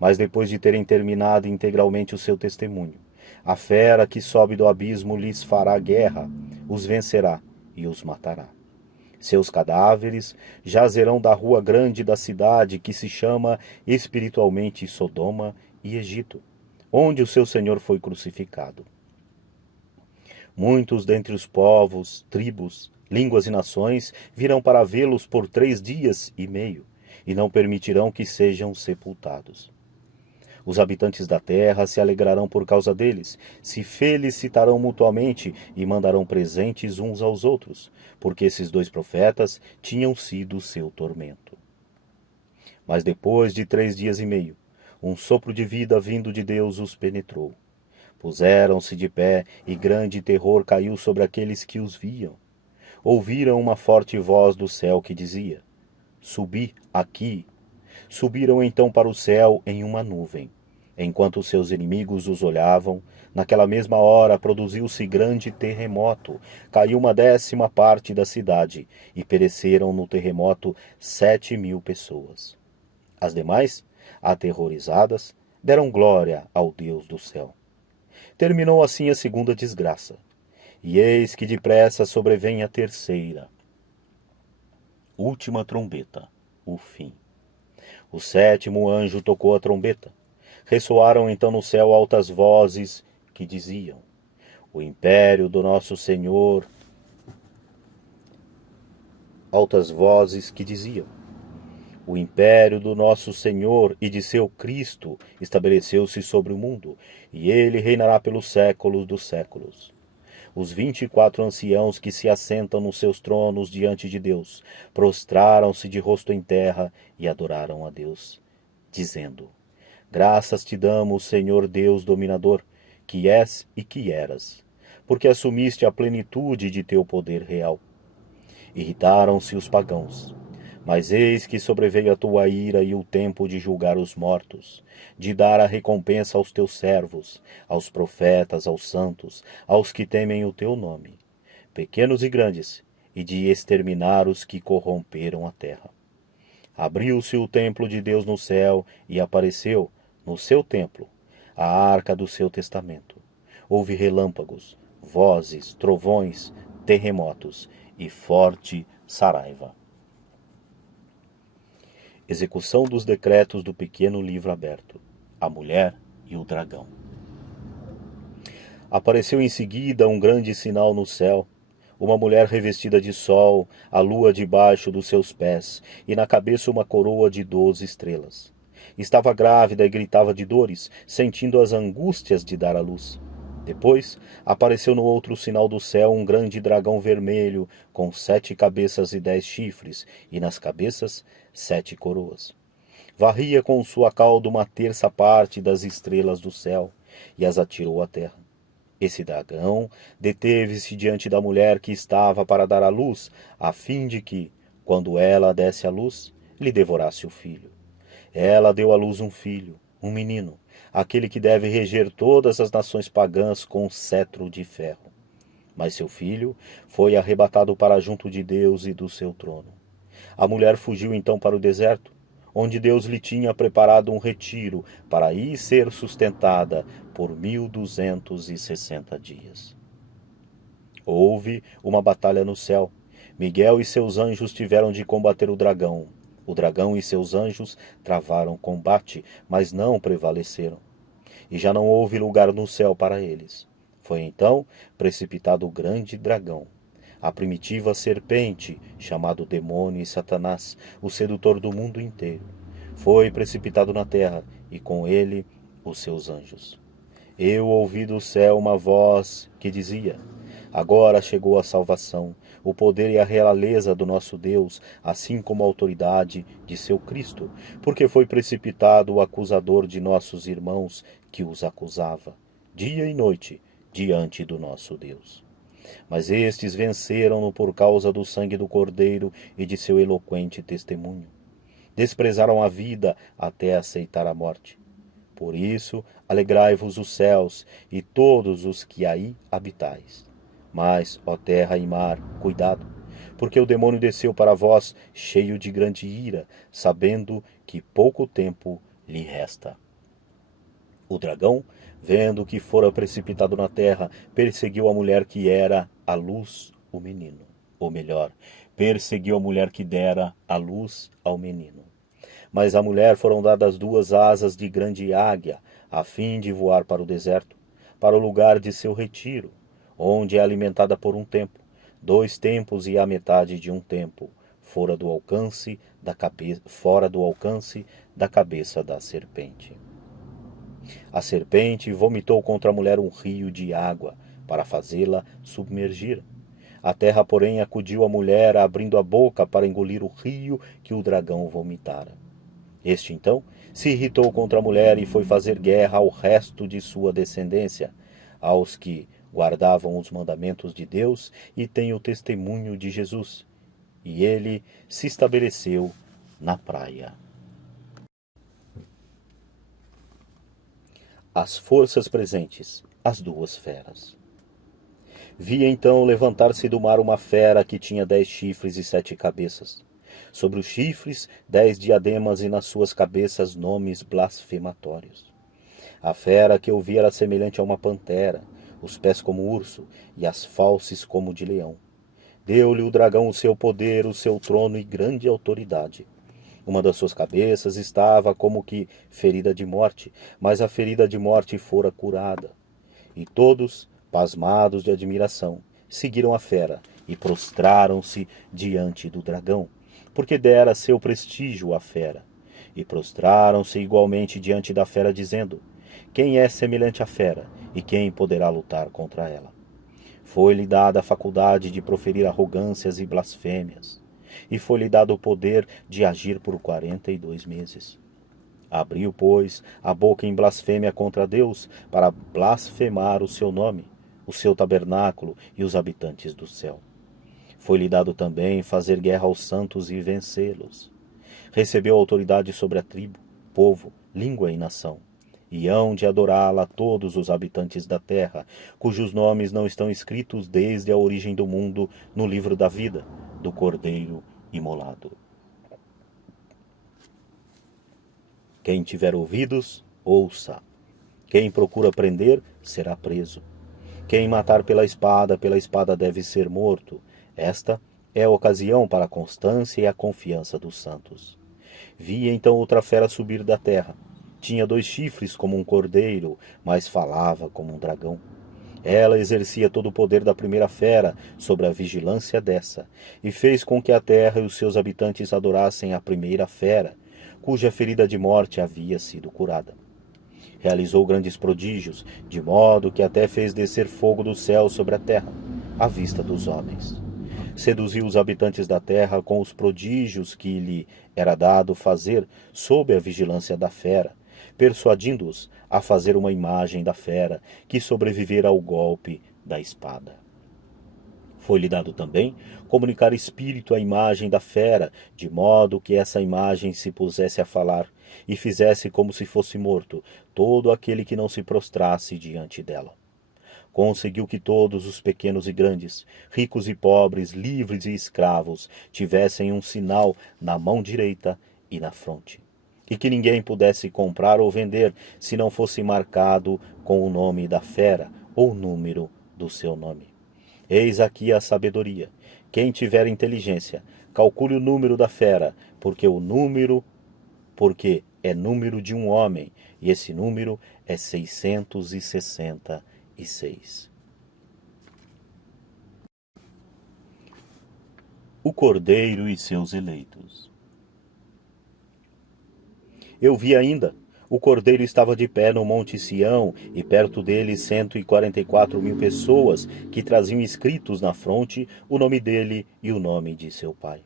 Mas depois de terem terminado integralmente o seu testemunho, a fera que sobe do abismo lhes fará guerra, os vencerá e os matará. Seus cadáveres jazerão da rua grande da cidade, que se chama espiritualmente Sodoma e Egito, onde o seu Senhor foi crucificado. Muitos dentre os povos, tribos, línguas e nações virão para vê-los por 3 dias e meio, e não permitirão que sejam sepultados. Os habitantes da terra se alegrarão por causa deles, se felicitarão mutuamente e mandarão presentes uns aos outros, porque esses 2 profetas tinham sido seu tormento. Mas depois de 3 dias e meio, um sopro de vida vindo de Deus os penetrou. Puseram-se de pé e grande terror caiu sobre aqueles que os viam. Ouviram uma forte voz do céu que dizia: subi aqui. Subiram então para o céu em uma nuvem. Enquanto seus inimigos os olhavam, naquela mesma hora produziu-se grande terremoto, caiu 1/10 da cidade, e pereceram no terremoto 7.000 pessoas. As demais, aterrorizadas, deram glória ao Deus do céu. Terminou assim a segunda desgraça. E eis que depressa sobrevém a terceira. Última trombeta, o fim. O sétimo anjo tocou a trombeta. Ressoaram então no céu altas vozes que diziam: o império do nosso Senhor. Altas vozes que diziam: o império do nosso Senhor e de seu Cristo estabeleceu-se sobre o mundo, e ele reinará pelos séculos dos séculos. Os 24 anciãos que se assentam nos seus tronos diante de Deus prostraram-se de rosto em terra e adoraram a Deus, dizendo: graças te damos, Senhor Deus dominador, que és e que eras, porque assumiste a plenitude de teu poder real. Irritaram-se os pagãos. Mas eis que sobreveio a tua ira e o tempo de julgar os mortos, de dar a recompensa aos teus servos, aos profetas, aos santos, aos que temem o teu nome, pequenos e grandes, e de exterminar os que corromperam a terra. Abriu-se o templo de Deus no céu e apareceu, no seu templo, a arca do seu testamento. Houve relâmpagos, vozes, trovões, terremotos e forte saraiva. Execução dos decretos do pequeno livro aberto. A mulher e o dragão. Apareceu em seguida um grande sinal no céu, uma mulher revestida de sol, a lua debaixo dos seus pés, e na cabeça uma coroa de 12 estrelas. Estava grávida e gritava de dores, sentindo as angústias de dar à luz. Depois, apareceu no outro sinal do céu um grande dragão vermelho, com 7 cabeças e 10 chifres, e nas cabeças 7 coroas. Varria com sua cauda 1/3 das estrelas do céu, e as atirou à terra. Esse dragão deteve-se diante da mulher que estava para dar à luz, a fim de que, quando ela desse à luz, lhe devorasse o filho. Ela deu à luz um filho, um menino, aquele que deve reger todas as nações pagãs com cetro de ferro. Mas seu filho foi arrebatado para junto de Deus e do seu trono. A mulher fugiu então para o deserto, onde Deus lhe tinha preparado um retiro para aí ser sustentada por 1260 dias. Houve uma batalha no céu. Miguel e seus anjos tiveram de combater o dragão. O dragão e seus anjos travaram combate, mas não prevaleceram. E já não houve lugar no céu para eles. Foi então precipitado o grande dragão, a primitiva serpente, chamado demônio e Satanás, o sedutor do mundo inteiro. Foi precipitado na terra, e com ele os seus anjos. Eu ouvi do céu uma voz que dizia: agora chegou a salvação, o poder e a realeza do nosso Deus, assim como a autoridade de seu Cristo, porque foi precipitado o acusador de nossos irmãos, que os acusava, dia e noite, diante do nosso Deus. Mas estes venceram-no por causa do sangue do Cordeiro e de seu eloquente testemunho. Desprezaram a vida até aceitar a morte. Por isso, alegrai-vos os céus e todos os que aí habitais. Mas, ó terra e mar, cuidado, porque o demônio desceu para vós cheio de grande ira, sabendo que pouco tempo lhe resta. O dragão, vendo que fora precipitado na terra, perseguiu a mulher que era a luz, o menino. Ou melhor, perseguiu a mulher que dera a luz ao menino. Mas à mulher foram dadas 2 asas de grande águia, a fim de voar para o deserto, para o lugar de seu retiro, onde é alimentada por um tempo, 2 tempos e a metade de um tempo, fora do alcance da cabeça da serpente. A serpente vomitou contra a mulher um rio de água, para fazê-la submergir. A terra, porém, acudiu à mulher, abrindo a boca para engolir o rio que o dragão vomitara. Este, então, se irritou contra a mulher e foi fazer guerra ao resto de sua descendência, aos que guardavam os mandamentos de Deus e têm o testemunho de Jesus. E ele se estabeleceu na praia. as forças presentes, as duas feras. Vi então levantar-se do mar uma fera que tinha 10 chifres e 7 cabeças. Sobre os chifres, 10 diademas e nas suas cabeças nomes blasfematórios. A fera que eu vi era semelhante a uma pantera, os pés como urso e as fauces como de leão. Deu-lhe o dragão o seu poder, o seu trono e grande autoridade. Uma das suas cabeças estava como que ferida de morte, mas a ferida de morte fora curada. E todos, pasmados de admiração, seguiram a fera e prostraram-se diante do dragão, porque dera seu prestígio à fera. E prostraram-se igualmente diante da fera, dizendo: quem é semelhante à fera, e quem poderá lutar contra ela? Foi-lhe dada a faculdade de proferir arrogâncias e blasfêmias, e foi-lhe dado o poder de agir por 42 meses. Abriu, pois, a boca em blasfêmia contra Deus, para blasfemar o seu nome, o seu tabernáculo e os habitantes do céu. Foi-lhe dado também fazer guerra aos santos e vencê-los. Recebeu autoridade sobre a tribo, povo, língua e nação. E hão de adorá-la todos os habitantes da terra, cujos nomes não estão escritos desde a origem do mundo no livro da vida, do Cordeiro imolado. Quem tiver ouvidos, ouça. Quem procura prender, será preso. Quem matar pela espada deve ser morto. Esta é a ocasião para a constância e a confiança dos santos. Vi então outra fera subir da terra. Tinha 2 chifres como um cordeiro, mas falava como um dragão. Ela exercia todo o poder da primeira fera sobre a vigilância dessa, e fez com que a terra e os seus habitantes adorassem a primeira fera, cuja ferida de morte havia sido curada. Realizou grandes prodígios, de modo que até fez descer fogo do céu sobre a terra, à vista dos homens. Seduziu os habitantes da terra com os prodígios que lhe era dado fazer sob a vigilância da fera, persuadindo-os a fazer uma imagem da fera que sobrevivera ao golpe da espada. Foi-lhe dado também comunicar espírito à imagem da fera, de modo que essa imagem se pusesse a falar e fizesse como se fosse morto todo aquele que não se prostrasse diante dela. Conseguiu que todos os pequenos e grandes, ricos e pobres, livres e escravos, tivessem um sinal na mão direita e na fronte, e que ninguém pudesse comprar ou vender se não fosse marcado com o nome da fera ou o número do seu nome. Eis aqui a sabedoria. Quem tiver inteligência, calcule o número da fera, porque é número de um homem, e esse número é 666. O Cordeiro e seus eleitos. Eu vi ainda, o Cordeiro estava de pé no Monte Sião, e perto dele 144.000 pessoas, que traziam escritos na fronte o nome dele e o nome de seu pai.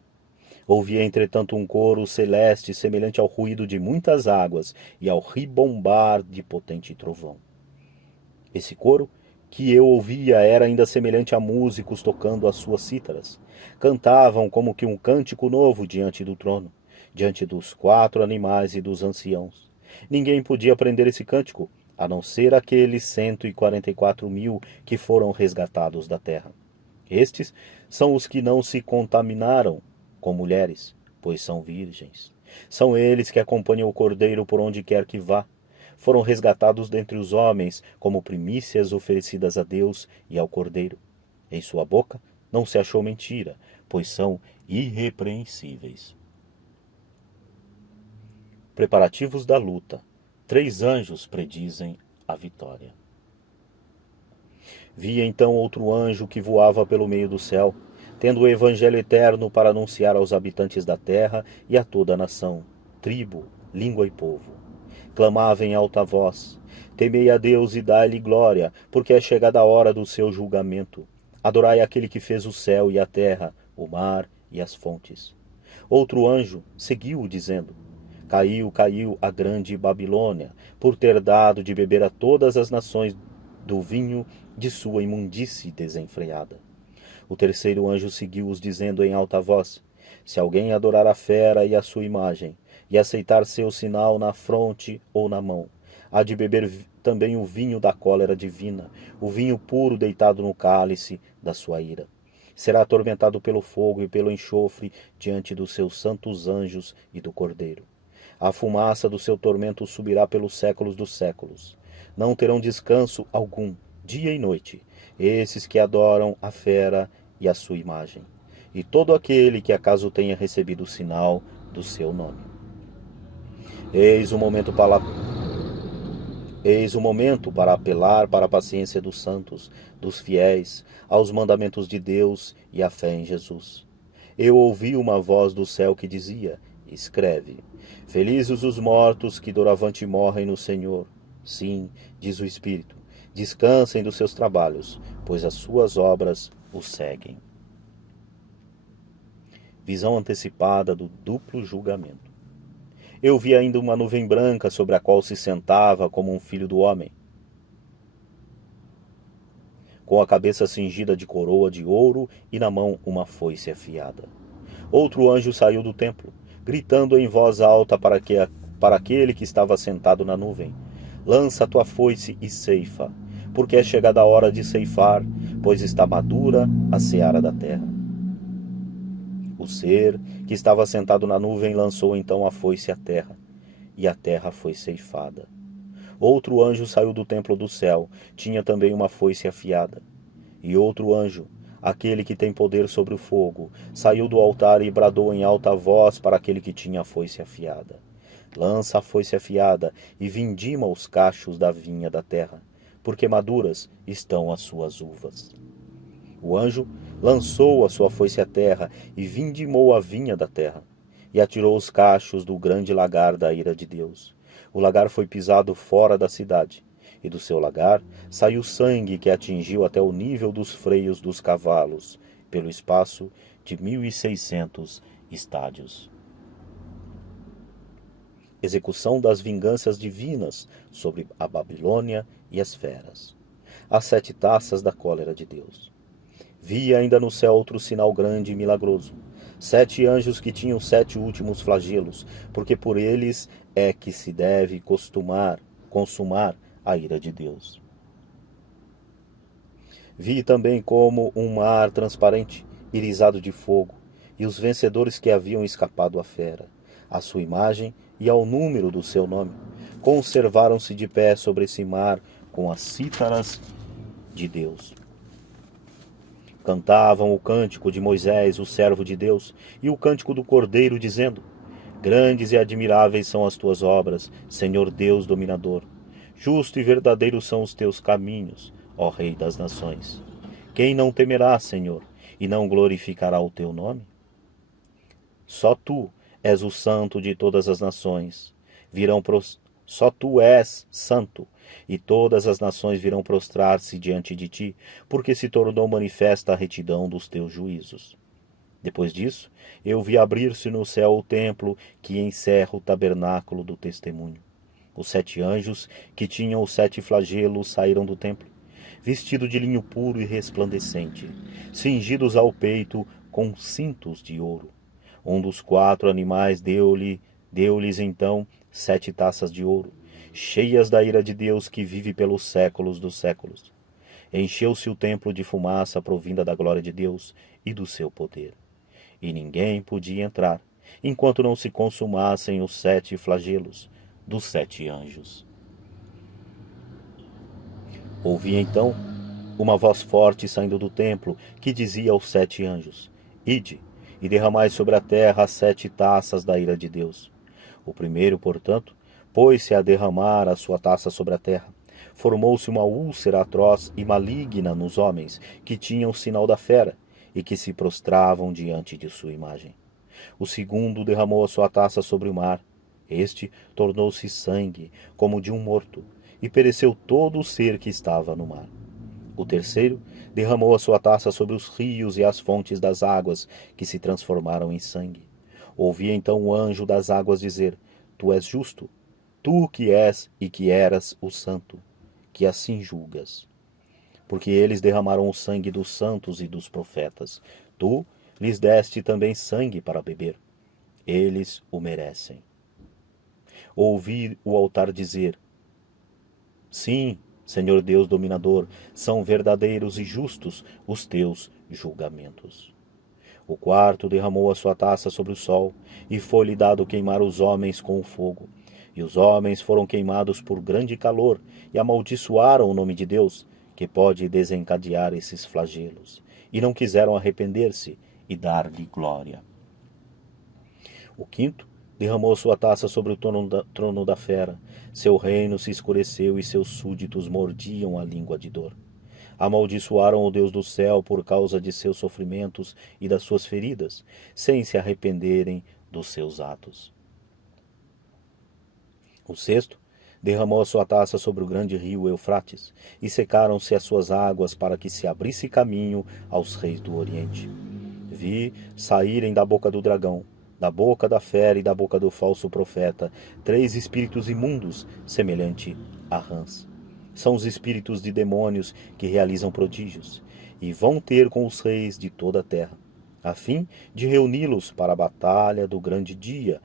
Ouvi, entretanto, um coro celeste semelhante ao ruído de muitas águas e ao ribombar de potente trovão. Esse coro que eu ouvia era ainda semelhante a músicos tocando as suas cítaras. Cantavam como que um cântico novo diante do trono, diante dos 4 animais e dos anciãos. Ninguém podia aprender esse cântico, a não ser aqueles 144.000 que foram resgatados da terra. Estes são os que não se contaminaram com mulheres, pois são virgens. São eles que acompanham o Cordeiro por onde quer que vá. Foram resgatados dentre os homens como primícias oferecidas a Deus e ao Cordeiro. Em sua boca não se achou mentira, pois são irrepreensíveis. Preparativos da luta. 3 anjos predizem a vitória. Vi então outro anjo que voava pelo meio do céu, tendo o evangelho eterno para anunciar aos habitantes da terra e a toda a nação, tribo, língua e povo. Clamava em alta voz: temei a Deus e dai-lhe glória, porque é chegada a hora do seu julgamento. Adorai aquele que fez o céu e a terra, o mar e as fontes. Outro anjo seguiu-o, dizendo: caiu, caiu a grande Babilônia, por ter dado de beber a todas as nações do vinho de sua imundície desenfreada. O terceiro anjo seguiu-os, dizendo em alta voz: se alguém adorar a fera e a sua imagem, e aceitar seu sinal na fronte ou na mão, há de beber também o vinho da cólera divina, o vinho puro deitado no cálice da sua ira. Será atormentado pelo fogo e pelo enxofre diante dos seus santos anjos e do Cordeiro. A fumaça do seu tormento subirá pelos séculos dos séculos. Não terão descanso algum, dia e noite, esses que adoram a fera e a sua imagem, e todo aquele que acaso tenha recebido o sinal do seu nome. Eis o momento para apelar para a paciência dos santos, dos fiéis, aos mandamentos de Deus e à fé em Jesus. Eu ouvi uma voz do céu que dizia: escreve, felizes os mortos que doravante morrem no Senhor. Sim, diz o Espírito, descansem dos seus trabalhos, pois as suas obras os seguem. Visão antecipada do duplo julgamento. Eu vi ainda uma nuvem branca sobre a qual se sentava como um filho do homem, com a cabeça cingida de coroa de ouro e na mão uma foice afiada. Outro anjo saiu do templo, gritando em voz alta para aquele que estava sentado na nuvem: lança a tua foice e ceifa, porque é chegada a hora de ceifar, pois está madura a seara da terra. O ser que estava sentado na nuvem lançou então a foice à terra, e a terra foi ceifada. Outro anjo saiu do templo do céu, tinha também uma foice afiada. E outro anjo, aquele que tem poder sobre o fogo, saiu do altar e bradou em alta voz para aquele que tinha a foice afiada: lança a foice afiada e vindima os cachos da vinha da terra, porque maduras estão as suas uvas. O anjo lançou a sua foice à terra e vindimou a vinha da terra, e atirou os cachos do grande lagar da ira de Deus. O lagar foi pisado fora da cidade, e do seu lagar saiu sangue que atingiu até o nível dos freios dos cavalos, pelo espaço de 1.600 estádios. Execução das vinganças divinas sobre a Babilônia e as feras. As 7 taças da cólera de Deus. Vi ainda no céu outro sinal grande e milagroso: 7 anjos que tinham 7 últimos flagelos, porque por eles é que se deve consumar a ira de Deus. Vi também como um mar transparente, irisado de fogo, e os vencedores que haviam escapado à fera, à sua imagem e ao número do seu nome, conservaram-se de pé sobre esse mar com as cítaras de Deus. Cantavam o cântico de Moisés, o servo de Deus, e o cântico do Cordeiro, dizendo: grandes e admiráveis são as tuas obras, Senhor Deus dominador. Justo e verdadeiro são os teus caminhos, ó Rei das nações. Quem não temerá, Senhor, e não glorificará o teu nome? Só tu és o santo de todas as nações. Só tu és santo, e todas as nações virão prostrar-se diante de ti, porque se tornou manifesta a retidão dos teus juízos. Depois disso, eu vi abrir-se no céu o templo que encerra o tabernáculo do testemunho. Os 7 anjos que tinham os 7 flagelos saíram do templo, vestidos de linho puro e resplandecente, cingidos ao peito com cintos de ouro. Um dos 4 animais deu-lhes então 7 taças de ouro, cheias da ira de Deus que vive pelos séculos dos séculos. Encheu-se o templo de fumaça provinda da glória de Deus e do seu poder. E ninguém podia entrar, enquanto não se consumassem os 7 flagelos dos 7 anjos. Ouvi então uma voz forte saindo do templo, que dizia aos 7 anjos: ide, e derramai sobre a terra as 7 taças da ira de Deus. O primeiro, portanto, pôs-se a derramar a sua taça sobre a terra. Formou-se uma úlcera atroz e maligna nos homens, que tinham o sinal da fera, e que se prostravam diante de sua imagem. O segundo derramou a sua taça sobre o mar. Este tornou-se sangue, como de um morto, e pereceu todo o ser que estava no mar. O terceiro derramou a sua taça sobre os rios e as fontes das águas, que se transformaram em sangue. Ouvi então o anjo das águas dizer: tu és justo, tu que és e que eras o santo, que assim julgas. Porque eles derramaram o sangue dos santos e dos profetas. Tu lhes deste também sangue para beber. Eles o merecem. Ouvi o altar dizer: Sim, Senhor Deus dominador, são verdadeiros e justos os teus julgamentos. O quarto derramou a sua taça sobre o sol, e foi-lhe dado queimar os homens com o fogo. E os homens foram queimados por grande calor, e amaldiçoaram o nome de Deus, que pode desencadear esses flagelos, e não quiseram arrepender-se e dar-lhe glória. O quinto derramou sua taça sobre o trono da fera. Seu reino se escureceu e seus súditos mordiam a língua de dor. Amaldiçoaram o Deus do céu por causa de seus sofrimentos e das suas feridas, sem se arrependerem dos seus atos. O sexto derramou a sua taça sobre o grande rio Eufrates, e secaram-se as suas águas para que se abrisse caminho aos reis do Oriente. Vi saírem da boca do dragão, da boca da fera e da boca do falso profeta, 3 espíritos imundos, semelhante a rãs. São os espíritos de demônios que realizam prodígios, e vão ter com os reis de toda a terra, a fim de reuni-los para a batalha do grande dia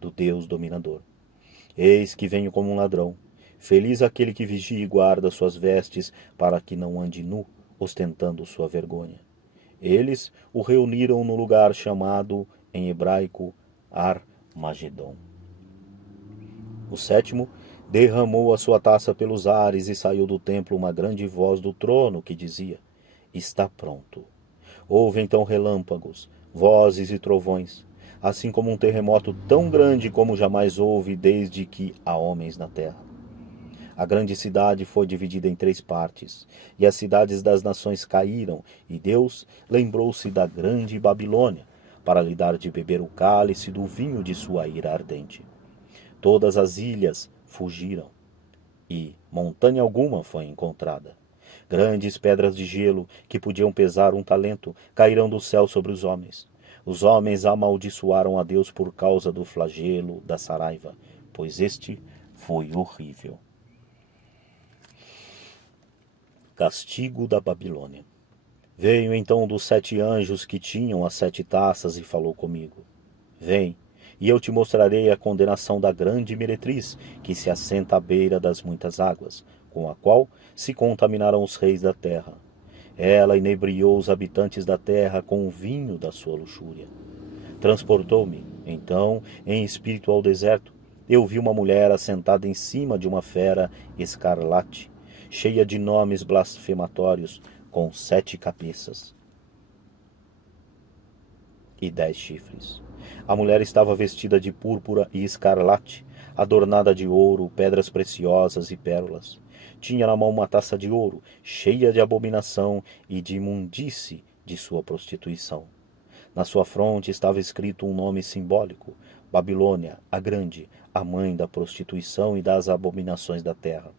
do Deus dominador. Eis que venho como um ladrão. Feliz aquele que vigia e guarda suas vestes, para que não ande nu, ostentando sua vergonha. Eles o reuniram no lugar chamado, em hebraico, Armagedon. O sétimo derramou a sua taça pelos ares, e saiu do templo uma grande voz do trono que dizia: Está pronto. Houve então relâmpagos, vozes e trovões, assim como um terremoto tão grande como jamais houve desde que há homens na terra. A grande cidade foi dividida em 3 partes, e as cidades das nações caíram, e Deus lembrou-se da grande Babilônia, para lhe dar de beber o cálice do vinho de sua ira ardente. Todas as ilhas fugiram, e montanha alguma foi encontrada. Grandes pedras de gelo, que podiam pesar 1 talento, caíram do céu sobre os homens. Os homens amaldiçoaram a Deus por causa do flagelo da saraiva, pois este foi horrível. Castigo da Babilônia. Veio então um dos 7 anjos que tinham as 7 taças e falou comigo: Vem, e eu te mostrarei a condenação da grande meretriz, que se assenta à beira das muitas águas, com a qual se contaminaram os reis da terra. Ela inebriou os habitantes da terra com o vinho da sua luxúria. Transportou-me, então, em espírito ao deserto. Eu vi uma mulher assentada em cima de uma fera escarlate, cheia de nomes blasfematórios, com 7 cabeças e 10 chifres. A mulher estava vestida de púrpura e escarlate, adornada de ouro, pedras preciosas e pérolas. Tinha na mão uma taça de ouro, cheia de abominação e de imundície de sua prostituição. Na sua fronte estava escrito um nome simbólico: Babilônia, a Grande, a mãe da prostituição e das abominações da terra.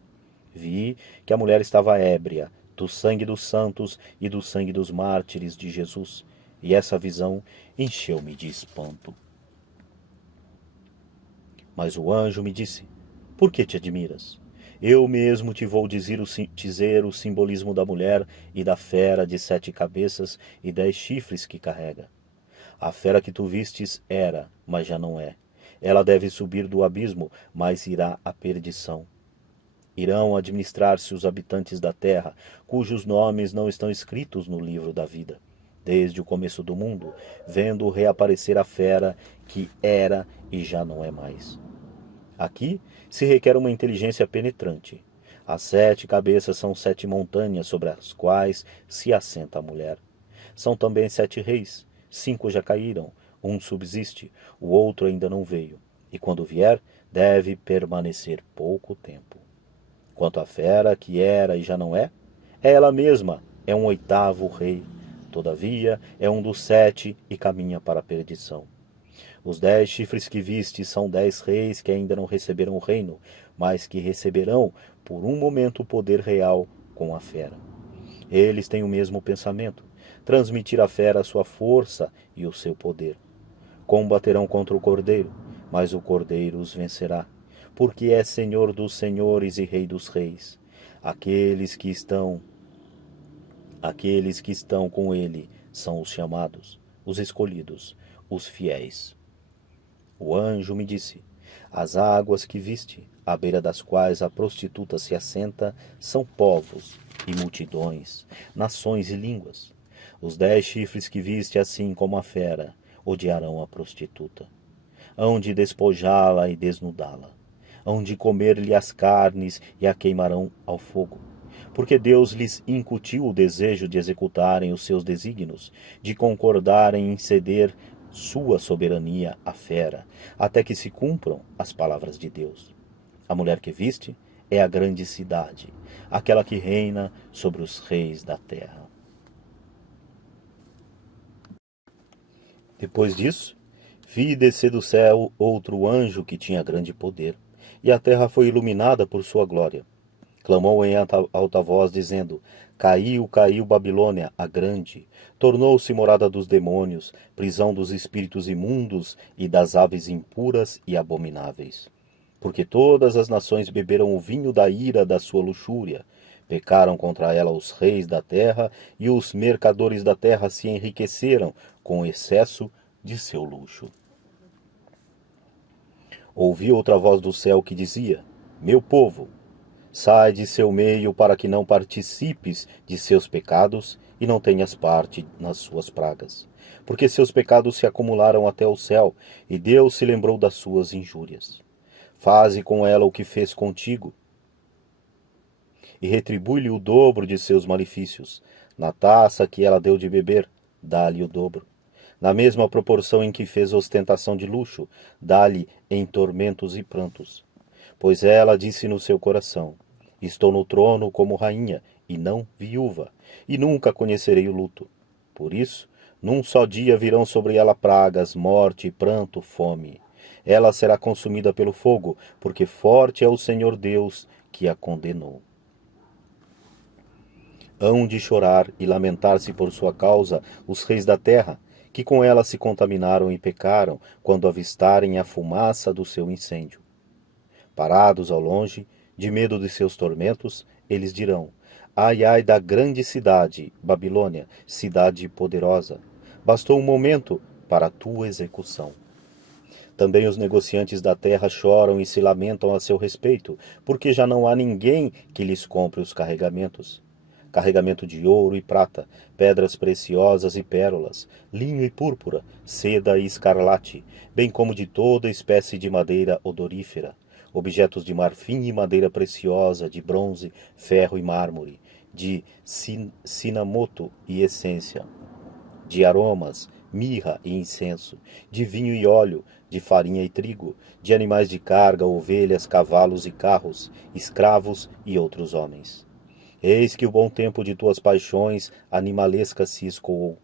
Vi que a mulher estava ébria do sangue dos santos e do sangue dos mártires de Jesus, e essa visão encheu-me de espanto. Mas o anjo me disse: Por que te admiras? Eu mesmo te vou dizer o simbolismo da mulher e da fera de 7 cabeças e 10 chifres que carrega. A fera que tu vistes era, mas já não é. Ela deve subir do abismo, mas irá à perdição. Irão administrar-se os habitantes da terra, cujos nomes não estão escritos no livro da vida, desde o começo do mundo, vendo reaparecer a fera que era e já não é mais. Aqui se requer uma inteligência penetrante. As 7 cabeças são 7 montanhas sobre as quais se assenta a mulher. São também 7 reis, 5 já caíram, um subsiste, o outro ainda não veio, e quando vier, deve permanecer pouco tempo. Quanto à fera, que era e já não é ela mesma é um 8º rei, todavia é um dos 7 e caminha para a perdição. Os 10 chifres que viste são 10 reis que ainda não receberam o reino, mas que receberão por um momento o poder real com a fera. Eles têm o mesmo pensamento: transmitir à fera a sua força e o seu poder. Combaterão contra o cordeiro, mas o cordeiro os vencerá, porque é Senhor dos senhores e Rei dos reis. Aqueles que estão com ele são os chamados, os escolhidos, os fiéis. O anjo me disse: As águas que viste, à beira das quais a prostituta se assenta, são povos e multidões, nações e línguas. Os 10 chifres que viste assim como a fera odiarão a prostituta. Hão de despojá-la e desnudá-la. Hão de comer-lhe as carnes e a queimarão ao fogo. Porque Deus lhes incutiu o desejo de executarem os seus desígnios, de concordarem em ceder sua soberania à fera, até que se cumpram as palavras de Deus. A mulher que viste é a grande cidade, aquela que reina sobre os reis da terra. Depois disso, vi descer do céu outro anjo que tinha grande poder, e a terra foi iluminada por sua glória. Clamou em alta voz, dizendo: Caiu, caiu Babilônia, a grande, tornou-se morada dos demônios, prisão dos espíritos imundos e das aves impuras e abomináveis. Porque todas as nações beberam o vinho da ira da sua luxúria. Pecaram contra ela os reis da terra, e os mercadores da terra se enriqueceram com o excesso de seu luxo. Ouvi outra voz do céu que dizia: Meu povo, sai de seu meio para que não participes de seus pecados e não tenhas parte nas suas pragas. Porque seus pecados se acumularam até o céu, e Deus se lembrou das suas injúrias. Faze com ela o que fez contigo, e retribui-lhe o dobro de seus malefícios. Na taça que ela deu de beber, dá-lhe o dobro. Na mesma proporção em que fez ostentação de luxo, dá-lhe em tormentos e prantos. Pois ela disse no seu coração: Estou no trono como rainha, e não viúva, e nunca conhecerei o luto. Por isso, num só dia virão sobre ela pragas, morte, pranto, fome. Ela será consumida pelo fogo, porque forte é o Senhor Deus que a condenou. Hão de chorar e lamentar-se por sua causa os reis da terra, que com ela se contaminaram e pecaram, quando avistarem a fumaça do seu incêndio. Parados ao longe, de medo de seus tormentos, eles dirão: Ai, ai da grande cidade, Babilônia, cidade poderosa! Bastou um momento para a tua execução. Também os negociantes da terra choram e se lamentam a seu respeito, porque já não há ninguém que lhes compre os carregamentos. Carregamento de ouro e prata, pedras preciosas e pérolas, linho e púrpura, seda e escarlate, bem como de toda espécie de madeira odorífera, objetos de marfim e madeira preciosa, de bronze, ferro e mármore, de cinamoto e essência, de aromas, mirra e incenso, de vinho e óleo, de farinha e trigo, de animais de carga, ovelhas, cavalos e carros, escravos e outros homens. Eis que o bom tempo de tuas paixões animalescas se escoou.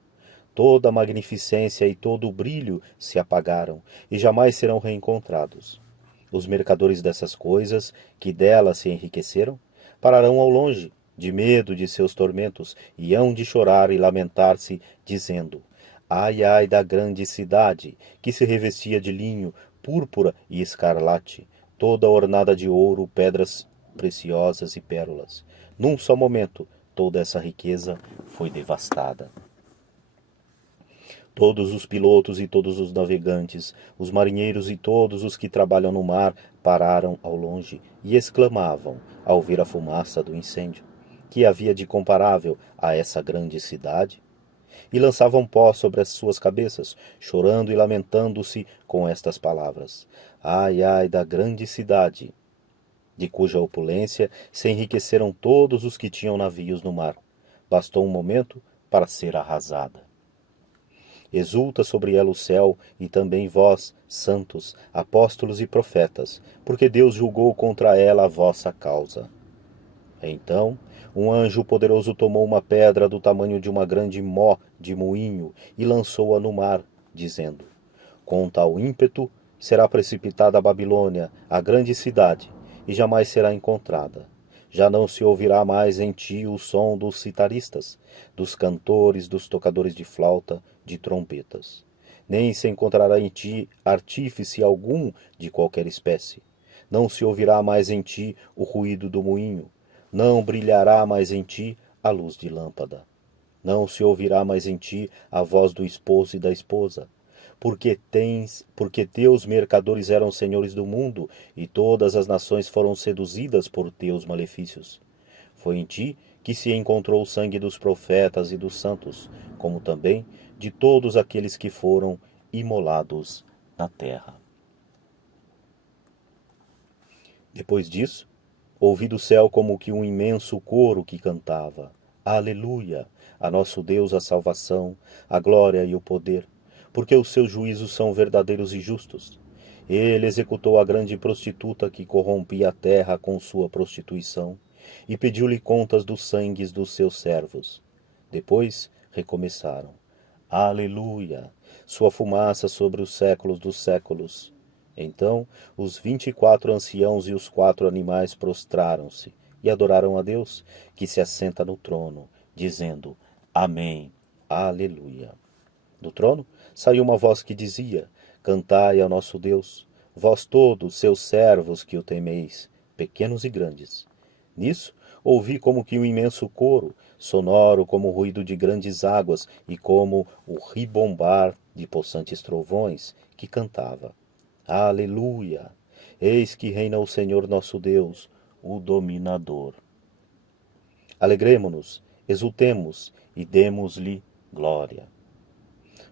Toda a magnificência e todo o brilho se apagaram, e jamais serão reencontrados. Os mercadores dessas coisas, que delas se enriqueceram, pararão ao longe, de medo de seus tormentos, e hão de chorar e lamentar-se, dizendo: Ai, ai da grande cidade, que se revestia de linho, púrpura e escarlate, toda ornada de ouro, pedras preciosas e pérolas. Num só momento, toda essa riqueza foi devastada. Todos os pilotos e todos os navegantes, os marinheiros e todos os que trabalham no mar pararam ao longe e exclamavam, ao ver a fumaça do incêndio: Que havia de comparável a essa grande cidade? E lançavam pó sobre as suas cabeças, chorando e lamentando-se com estas palavras: Ai, ai da grande cidade, de cuja opulência se enriqueceram todos os que tinham navios no mar. Bastou um momento para ser arrasada. Exulta sobre ela o céu, e também vós, santos, apóstolos e profetas, porque Deus julgou contra ela a vossa causa. Então, um anjo poderoso tomou uma pedra do tamanho de uma grande mó de moinho e lançou-a no mar, dizendo: Com tal ímpeto será precipitada a Babilônia, a grande cidade, e jamais será encontrada. Já não se ouvirá mais em ti o som dos citaristas, dos cantores, dos tocadores de flauta, de trombetas. Nem se encontrará em ti artífice algum de qualquer espécie. Não se ouvirá mais em ti o ruído do moinho. Não brilhará mais em ti a luz de lâmpada. Não se ouvirá mais em ti a voz do esposo e da esposa, porque teus mercadores eram senhores do mundo, e todas as nações foram seduzidas por teus malefícios. Foi em ti que se encontrou o sangue dos profetas e dos santos, como também de todos aqueles que foram imolados na terra. Depois disso, ouvi do céu como que um imenso coro que cantava: Aleluia! A nosso Deus a salvação, a glória e o poder, porque os seus juízos são verdadeiros e justos. Ele executou a grande prostituta que corrompia a terra com sua prostituição, e pediu-lhe contas dos sangues dos seus servos. Depois recomeçaram: Aleluia! Sua fumaça sobre os séculos dos séculos. Então os 24 anciãos e os 4 animais prostraram-se e adoraram a Deus, que se assenta no trono, dizendo: Amém, Aleluia. Do trono saiu uma voz que dizia: Cantai ao nosso Deus, vós todos, seus servos que o temeis, pequenos e grandes. Nisso ouvi como que um imenso coro, sonoro como o ruído de grandes águas e como o ribombar de possantes trovões, que cantava: Aleluia! Eis que reina o Senhor nosso Deus, o dominador. Alegremo-nos, exultemos e demos-lhe glória.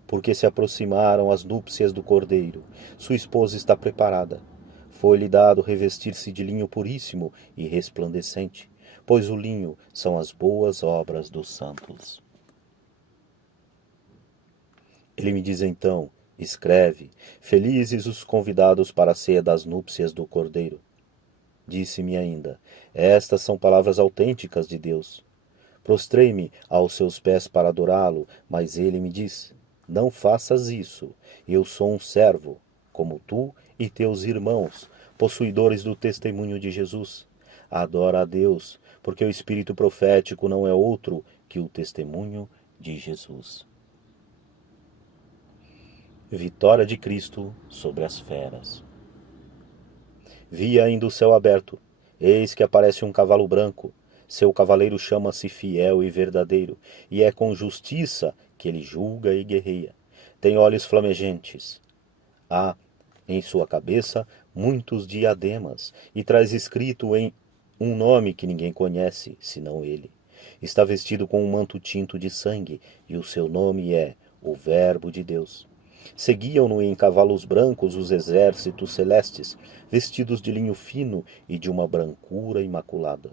Porque se aproximaram as núpcias do Cordeiro, sua esposa está preparada. Foi-lhe dado revestir-se de linho puríssimo e resplandecente, pois o linho são as boas obras dos santos. Ele me diz então: escreve, felizes os convidados para a ceia das núpcias do Cordeiro. Disse-me ainda: estas são palavras autênticas de Deus. Prostrei-me aos seus pés para adorá-lo, mas ele me diz: não faças isso, eu sou um servo, como tu e teus irmãos, possuidores do testemunho de Jesus. Adora a Deus, porque o espírito profético não é outro que o testemunho de Jesus. Vitória de Cristo sobre as feras. Vi ainda o céu aberto, eis que aparece um cavalo branco. Seu cavaleiro chama-se Fiel e Verdadeiro, e é com justiça que ele julga e guerreia. Tem olhos flamejantes. Há em sua cabeça muitos diademas, e traz escrito em um nome que ninguém conhece, senão ele. Está vestido com um manto tinto de sangue, e o seu nome é o Verbo de Deus. Seguiam-no em cavalos brancos os exércitos celestes, vestidos de linho fino e de uma brancura imaculada.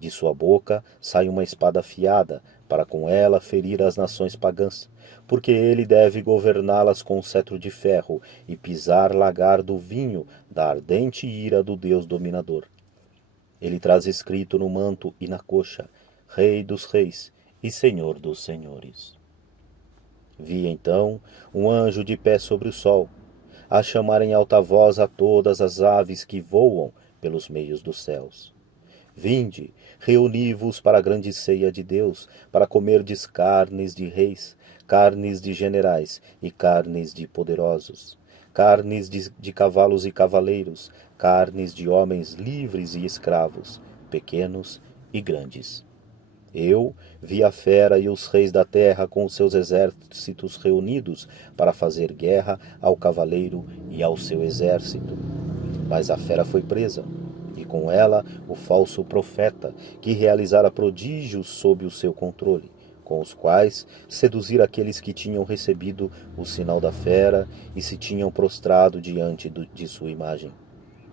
De sua boca sai uma espada afiada, para com ela ferir as nações pagãs, porque ele deve governá-las com cetro de ferro e pisar lagar do vinho da ardente ira do Deus dominador. Ele traz escrito no manto e na coxa: Rei dos reis e Senhor dos senhores. Vi então um anjo de pé sobre o sol, a chamar em alta voz a todas as aves que voam pelos meios dos céus. Vinde, reuni-vos para a grande ceia de Deus, para comerdes carnes de reis, carnes de generais e carnes de poderosos, carnes de cavalos e cavaleiros, carnes de homens livres e escravos, pequenos e grandes. Eu vi a fera e os reis da terra com os seus exércitos reunidos para fazer guerra ao cavaleiro e ao seu exército. Mas a fera foi presa, e com ela o falso profeta, que realizara prodígios sob o seu controle, com os quais seduzir aqueles que tinham recebido o sinal da fera e se tinham prostrado diante de sua imagem.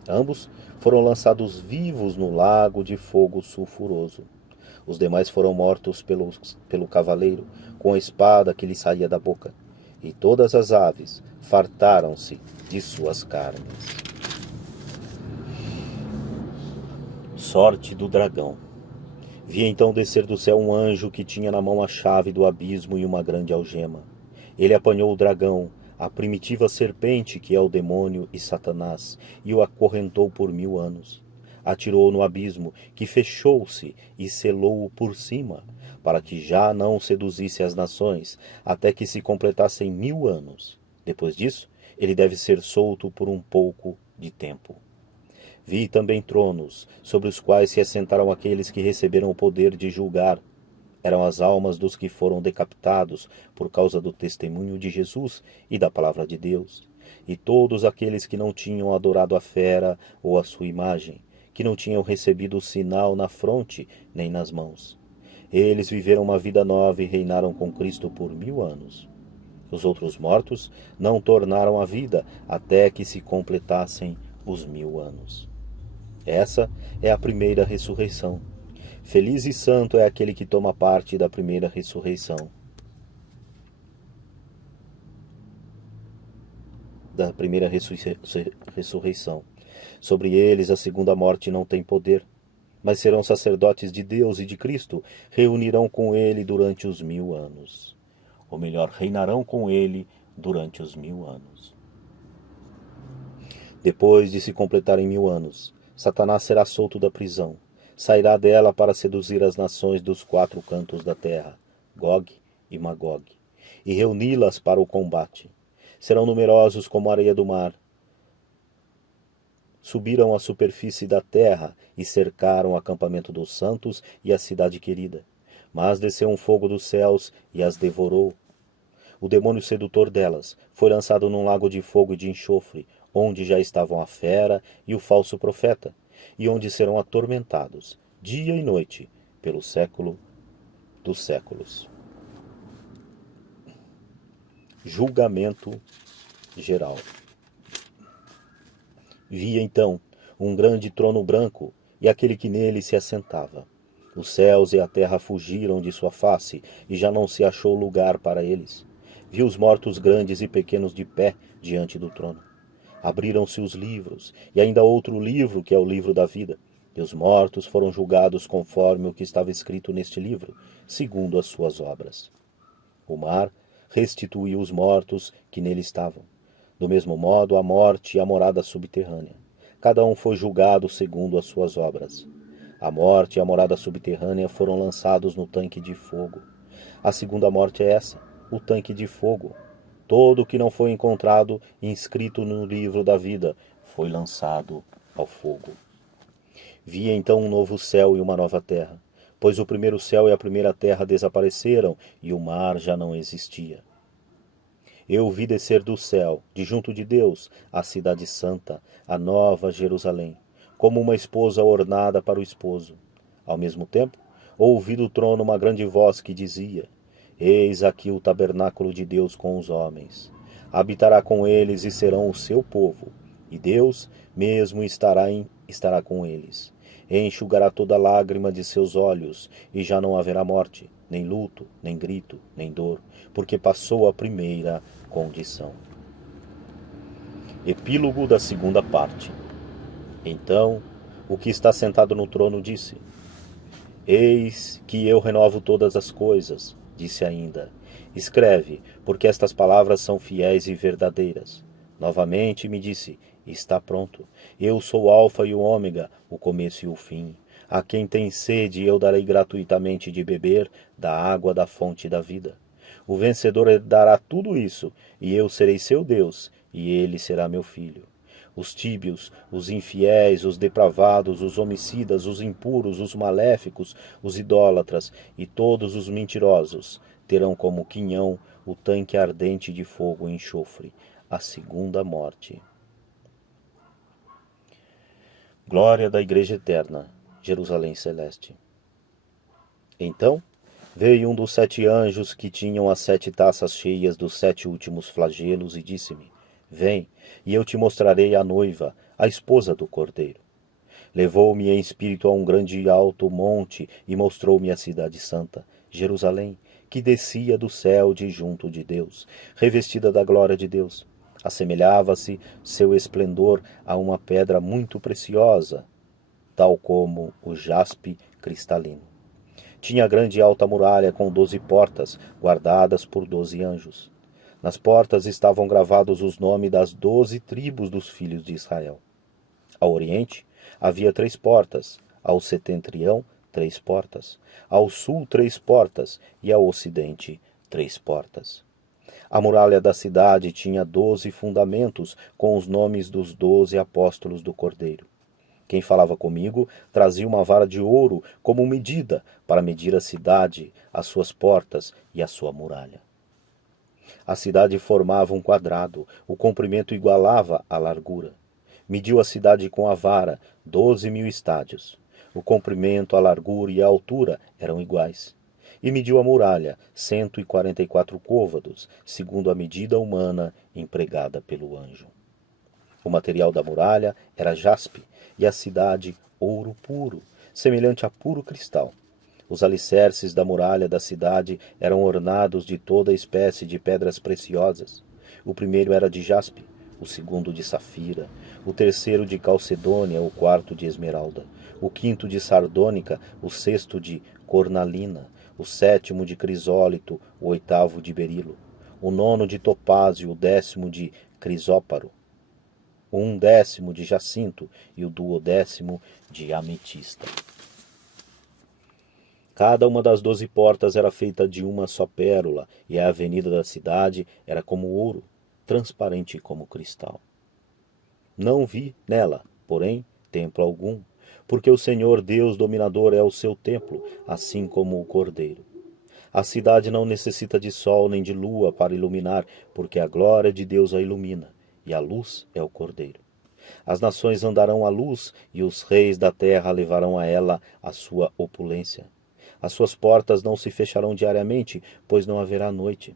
Ambos foram lançados vivos no lago de fogo sulfuroso. Os demais foram mortos pelo cavaleiro, com a espada que lhe saía da boca. E todas as aves fartaram-se de suas carnes. Sorte do dragão. Vi então descer do céu um anjo que tinha na mão a chave do abismo e uma grande algema. Ele apanhou o dragão, a primitiva serpente que é o demônio e Satanás, e o acorrentou por 1000 anos. Atirou-o no abismo, que fechou-se e selou-o por cima, para que já não seduzisse as nações, até que se completassem 1000 anos. Depois disso, ele deve ser solto por um pouco de tempo. Vi também tronos, sobre os quais se assentaram aqueles que receberam o poder de julgar. Eram as almas dos que foram decapitados por causa do testemunho de Jesus e da palavra de Deus, e todos aqueles que não tinham adorado a fera ou a sua imagem, que não tinham recebido o sinal na fronte nem nas mãos. Eles viveram uma vida nova e reinaram com Cristo por 1000 anos. Os outros mortos não tornaram a vida até que se completassem os 1000 anos. Essa é a primeira ressurreição. Feliz e santo é aquele que toma parte da primeira ressurreição. Ressurreição. Sobre eles a segunda morte não tem poder, mas serão sacerdotes de Deus e de Cristo, reunirão com ele durante os 1000 anos. Ou melhor, reinarão com ele durante os 1000 anos. Depois de se completarem 1000 anos, Satanás será solto da prisão. Sairá dela para seduzir as nações dos 4 cantos da terra, Gog e Magog, e reuni-las para o combate. Serão numerosos como a areia do mar. Subiram à superfície da terra e cercaram o acampamento dos santos e a cidade querida. Mas desceu um fogo dos céus e as devorou. O demônio sedutor delas foi lançado num lago de fogo e de enxofre, onde já estavam a fera e o falso profeta, e onde serão atormentados, dia e noite, pelo século dos séculos. Julgamento geral. Vi então um grande trono branco e aquele que nele se assentava. Os céus e a terra fugiram de sua face, e já não se achou lugar para eles. Vi os mortos grandes e pequenos de pé diante do trono. Abriram-se os livros, e ainda outro livro, que é o livro da vida, e os mortos foram julgados conforme o que estava escrito neste livro, segundo as suas obras. O mar restituiu os mortos que nele estavam. Do mesmo modo, a morte e a morada subterrânea. Cada um foi julgado segundo as suas obras. A morte e a morada subterrânea foram lançados no tanque de fogo. A segunda morte é essa, o tanque de fogo. Todo o que não foi encontrado inscrito no livro da vida foi lançado ao fogo. Vi então um novo céu e uma nova terra, pois o primeiro céu e a primeira terra desapareceram e o mar já não existia. Eu vi descer do céu, de junto de Deus, a cidade santa, a nova Jerusalém, como uma esposa ornada para o esposo. Ao mesmo tempo, ouvi do trono uma grande voz que dizia: Eis aqui o tabernáculo de Deus com os homens. Habitará com eles e serão o seu povo, e Deus mesmo estará com eles. Enxugará toda lágrima de seus olhos, e já não haverá morte, nem luto, nem grito, nem dor, porque passou a primeira condição. Epílogo da segunda parte. Então, o que está sentado no trono disse: Eis que eu renovo todas as coisas. Disse ainda: Escreve, porque estas palavras são fiéis e verdadeiras. Novamente me disse: Está pronto. Eu sou o Alfa e o Ômega, o começo e o fim. A quem tem sede, eu darei gratuitamente de beber da água da fonte da vida. O vencedor herdará tudo isso, e eu serei seu Deus, e ele será meu filho. Os tíbios, os infiéis, os depravados, os homicidas, os impuros, os maléficos, os idólatras e todos os mentirosos terão como quinhão o tanque ardente de fogo e enxofre, a segunda morte. Glória da Igreja Eterna, Jerusalém Celeste. Então veio um dos 7 anjos que tinham as 7 taças cheias dos 7 últimos flagelos e disse-me: Vem, e eu te mostrarei a noiva, a esposa do Cordeiro. Levou-me em espírito a um grande e alto monte e mostrou-me a cidade santa, Jerusalém, que descia do céu de junto de Deus, revestida da glória de Deus. Assemelhava-se seu esplendor a uma pedra muito preciosa, tal como o jaspe cristalino. Tinha grande e alta muralha com 12 portas, guardadas por 12 anjos. Nas portas estavam gravados os nomes das 12 tribos dos filhos de Israel. Ao oriente havia 3 portas, ao setentrião 3 portas, ao sul 3 portas e ao ocidente 3 portas. A muralha da cidade tinha 12 fundamentos com os nomes dos 12 apóstolos do Cordeiro. Quem falava comigo trazia uma vara de ouro como medida para medir a cidade, as suas portas e a sua muralha. A cidade formava um quadrado, o comprimento igualava a largura. Mediu a cidade com a vara, 12.000 estádios. O comprimento, a largura e a altura eram iguais. E mediu a muralha, 144 côvados, segundo a medida humana empregada pelo anjo. O material da muralha era jaspe, e a cidade ouro puro, semelhante a puro cristal. Os alicerces da muralha da cidade eram ornados de toda espécie de pedras preciosas. O primeiro era de jaspe, o segundo de safira, o terceiro de calcedônia, o quarto de esmeralda, o quinto de sardônica, o sexto de cornalina, o sétimo de crisólito, o oitavo de berilo, o nono de topázio, o 10º de crisóparo, o 11º de jacinto e o 12º de ametista. Cada uma das 12 portas era feita de uma só pérola, e a avenida da cidade era como ouro, transparente como cristal. Não vi nela, porém, templo algum, porque o Senhor Deus dominador é o seu templo, assim como o Cordeiro. A cidade não necessita de sol nem de lua para iluminar, porque a glória de Deus a ilumina, e a luz é o Cordeiro. As nações andarão à luz, e os reis da terra levarão a ela a sua opulência. As suas portas não se fecharão diariamente, pois não haverá noite.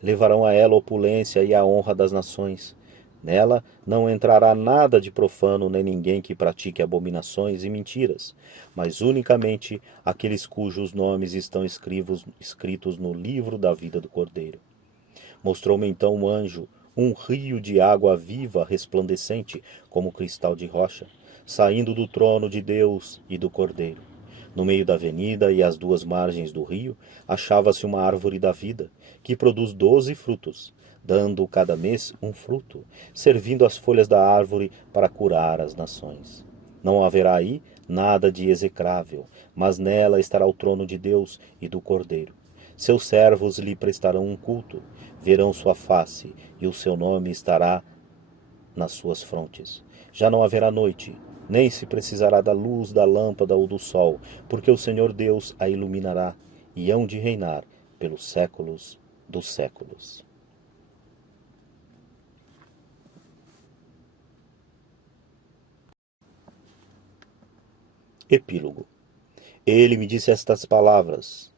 Levarão a ela a opulência e a honra das nações. Nela não entrará nada de profano, nem ninguém que pratique abominações e mentiras, mas unicamente aqueles cujos nomes estão escritos no livro da vida do Cordeiro. Mostrou-me então um anjo, um rio de água viva resplandecente, como cristal de rocha, saindo do trono de Deus e do Cordeiro. No meio da avenida e às duas margens do rio, achava-se uma árvore da vida, que produz 12 frutos, dando cada mês um fruto, servindo as folhas da árvore para curar as nações. Não haverá aí nada de execrável, mas nela estará o trono de Deus e do Cordeiro. Seus servos lhe prestarão um culto, verão sua face, e o seu nome estará nas suas frontes. Já não haverá noite, nem se precisará da luz da lâmpada ou do sol, porque o Senhor Deus a iluminará, e hão de reinar pelos séculos dos séculos. Epílogo. Ele me disse: estas palavras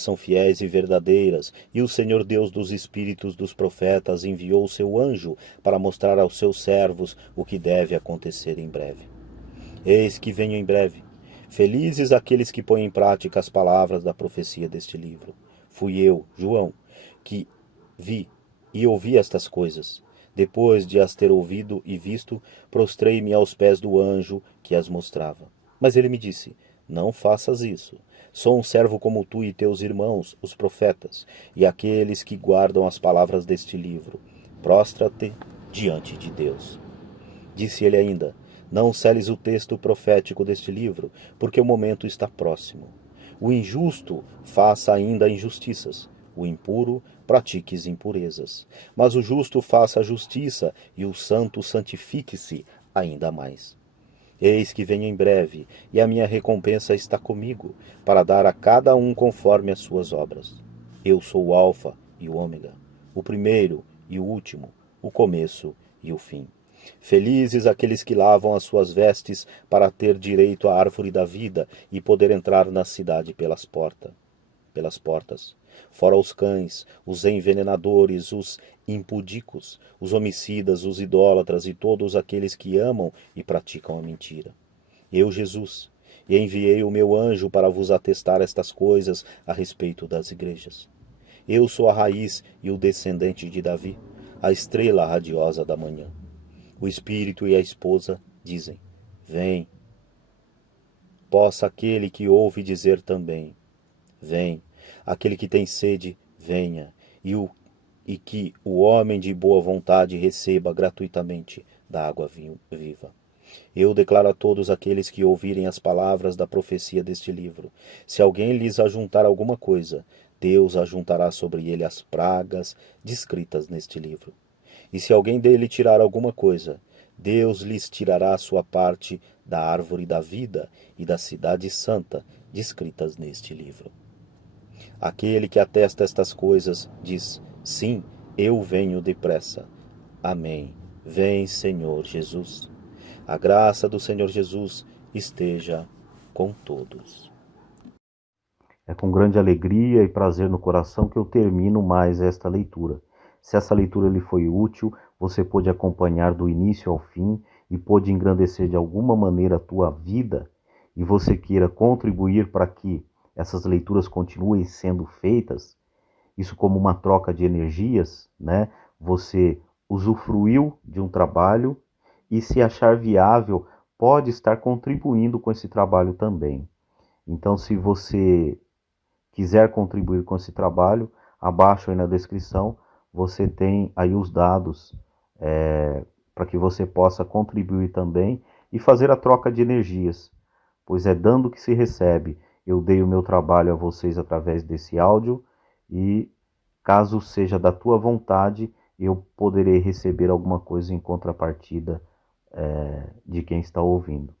são fiéis e verdadeiras, e o Senhor Deus dos espíritos dos profetas enviou o seu anjo para mostrar aos seus servos o que deve acontecer em breve. Eis que venho em breve. Felizes aqueles que põem em prática as palavras da profecia deste livro. Fui eu, João, que vi e ouvi estas coisas. Depois de as ter ouvido e visto, prostrei-me aos pés do anjo que as mostrava. Mas ele me disse: não faças isso. Sou um servo como tu e teus irmãos, os profetas, e aqueles que guardam as palavras deste livro. Prostra-te diante de Deus. Disse ele ainda: não seles o texto profético deste livro, porque o momento está próximo. O injusto faça ainda injustiças, o impuro pratique impurezas. Mas o justo faça a justiça, e o santo santifique-se ainda mais. Eis que venho em breve, e a minha recompensa está comigo, para dar a cada um conforme as suas obras. Eu sou o Alfa e o Ômega, o primeiro e o último, o começo e o fim. Felizes aqueles que lavam as suas vestes para ter direito à árvore da vida e poder entrar na cidade pelas portas. Fora os cães, os envenenadores, os impudicos, os homicidas, os idólatras e todos aqueles que amam e praticam a mentira. Eu, Jesus, e enviei o meu anjo para vos atestar estas coisas a respeito das igrejas. Eu sou a raiz e o descendente de Davi, a estrela radiosa da manhã. O espírito e a esposa dizem: vem. Possa aquele que ouve dizer também: vem. Aquele que tem sede, venha, e que o homem de boa vontade receba gratuitamente da água viva. Eu declaro a todos aqueles que ouvirem as palavras da profecia deste livro: se alguém lhes ajuntar alguma coisa, Deus ajuntará sobre ele as pragas descritas neste livro. E se alguém dele tirar alguma coisa, Deus lhes tirará a sua parte da árvore da vida e da cidade santa, descritas neste livro. Aquele que atesta estas coisas diz: sim, eu venho depressa. Amém. Vem, Senhor Jesus. A graça do Senhor Jesus esteja com todos. É com grande alegria e prazer no coração que eu termino mais esta leitura. Se essa leitura lhe foi útil, você pôde acompanhar do início ao fim e pôde engrandecer de alguma maneira a tua vida, e você queira contribuir para que essas leituras continuem sendo feitas, isso como uma troca de energias, né? Você usufruiu de um trabalho e, se achar viável, pode estar contribuindo com esse trabalho também. Então, se você quiser contribuir com esse trabalho, abaixo aí na descrição você tem aí os dados para que você possa contribuir também e fazer a troca de energias, pois é dando que se recebe. Eu dei o meu trabalho a vocês através desse áudio e, caso seja da tua vontade, eu poderei receber alguma coisa em contrapartida de quem está ouvindo.